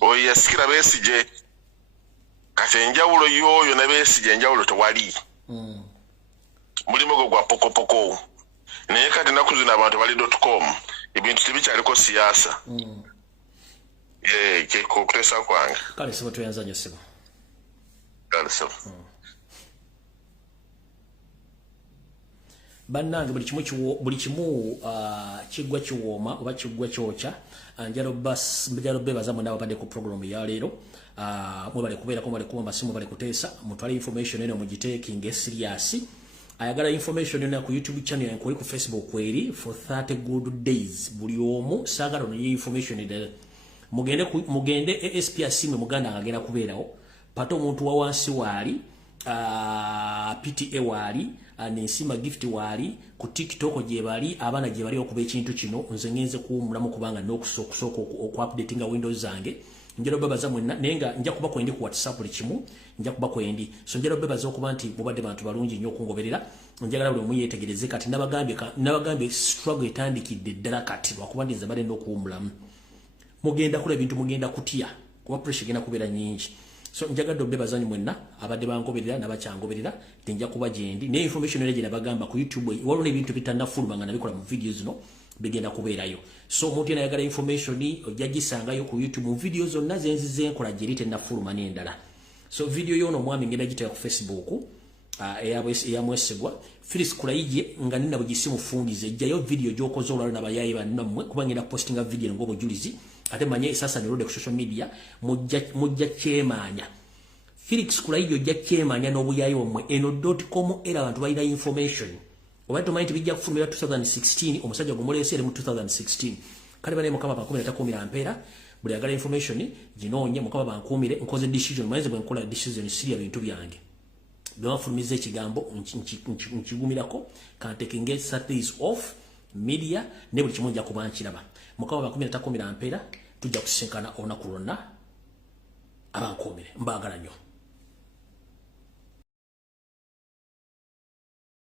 oyo yasikira Besigye kati enjawulo y'oyo na Besigye enjawulo tewali. Mulimo gwa pokopoko. Naye kati naku zino abantu bali.com ebintu tebikyaliko siyaasa. Kutesa kwange. Kale sebo tuyanza nyo sebo. Kale sebo. Bannange buli kimu kigwa kiwooma oba kigwa kyokya njalo bebaza mwena babadde ku program ya leero mwebale kubeerako mwebale kuba masimu bale kuteesa mutwale information eno mugiteekinge serious ayagala information eno ku YouTube channel yankuli ku Facebook kweri for 30 good days buli omu saagala no information eno mugende ASPRC mwe muganda agenda kubeerawo pato omuntu wa wansi waali PTA waali Nensima Gift waali ku TikTok gye bali abana gye bali okuba ekintu kino nze ngenze kuwumulamu kubanga n'okusooka okupdatinga Windows zange njalo bebaza mwenna nenga nja kuba kwendi ku WhatsApp likimu nja kuba kwendi so njalo bebaza okuba nti mubadde bantu balungi nnyo okungoberera njagala buli muyetegereze kati nabagambye struggle etandikidde ddala kati lwakuba nze bale n'okuwumulamu mugenda kula ebintu mugenda kutya kuba pressure gena kubeera nyingi so njagadde obebazanyi mwenna abadde bangoberera nabakyangoberera tenja kuba gyendi ne information ere gye nabagamba ku YouTube waliwo n'ebintu bitannafuluma nga nabikola mu videos zino bigenda kubeerayo so omuntu yena ayagala information ojja gisangayo ku YouTube mu video zonna zenzize nkola gye tennafuluma n'endala so video yono omwami ngenda gitaya ku Facebook eyamwesigwa Phyllis Kulaije nga nina bugisimu fundize jjayo video gy'okoze olwalo n'abayayi bannammwe kuba ngenda postinga video ng'obujulizi ate manye sasa nirode ku social media mujja kyemanya Felix Kulaije ojja kyemanya n'obuyayi omwe eno.com era abantu balina information oba tumanyi nti bijja kufulumira 2016 omusajja gumuleese eri mu 2016 kale bane mukama bakumira takumira mpeera buli agala information ginoonye mukama bankumire nkoze decision mwenze bwe nkola decision siria bintu byange bwafulumiza ekigambo nkigumirako kantekinge Saturdays off media ne buli kimu nja kuba nkiraba mukama bakumira takumira mpeera tujja kusinkana olunaku lwonna abankuumire mbaagala nnyo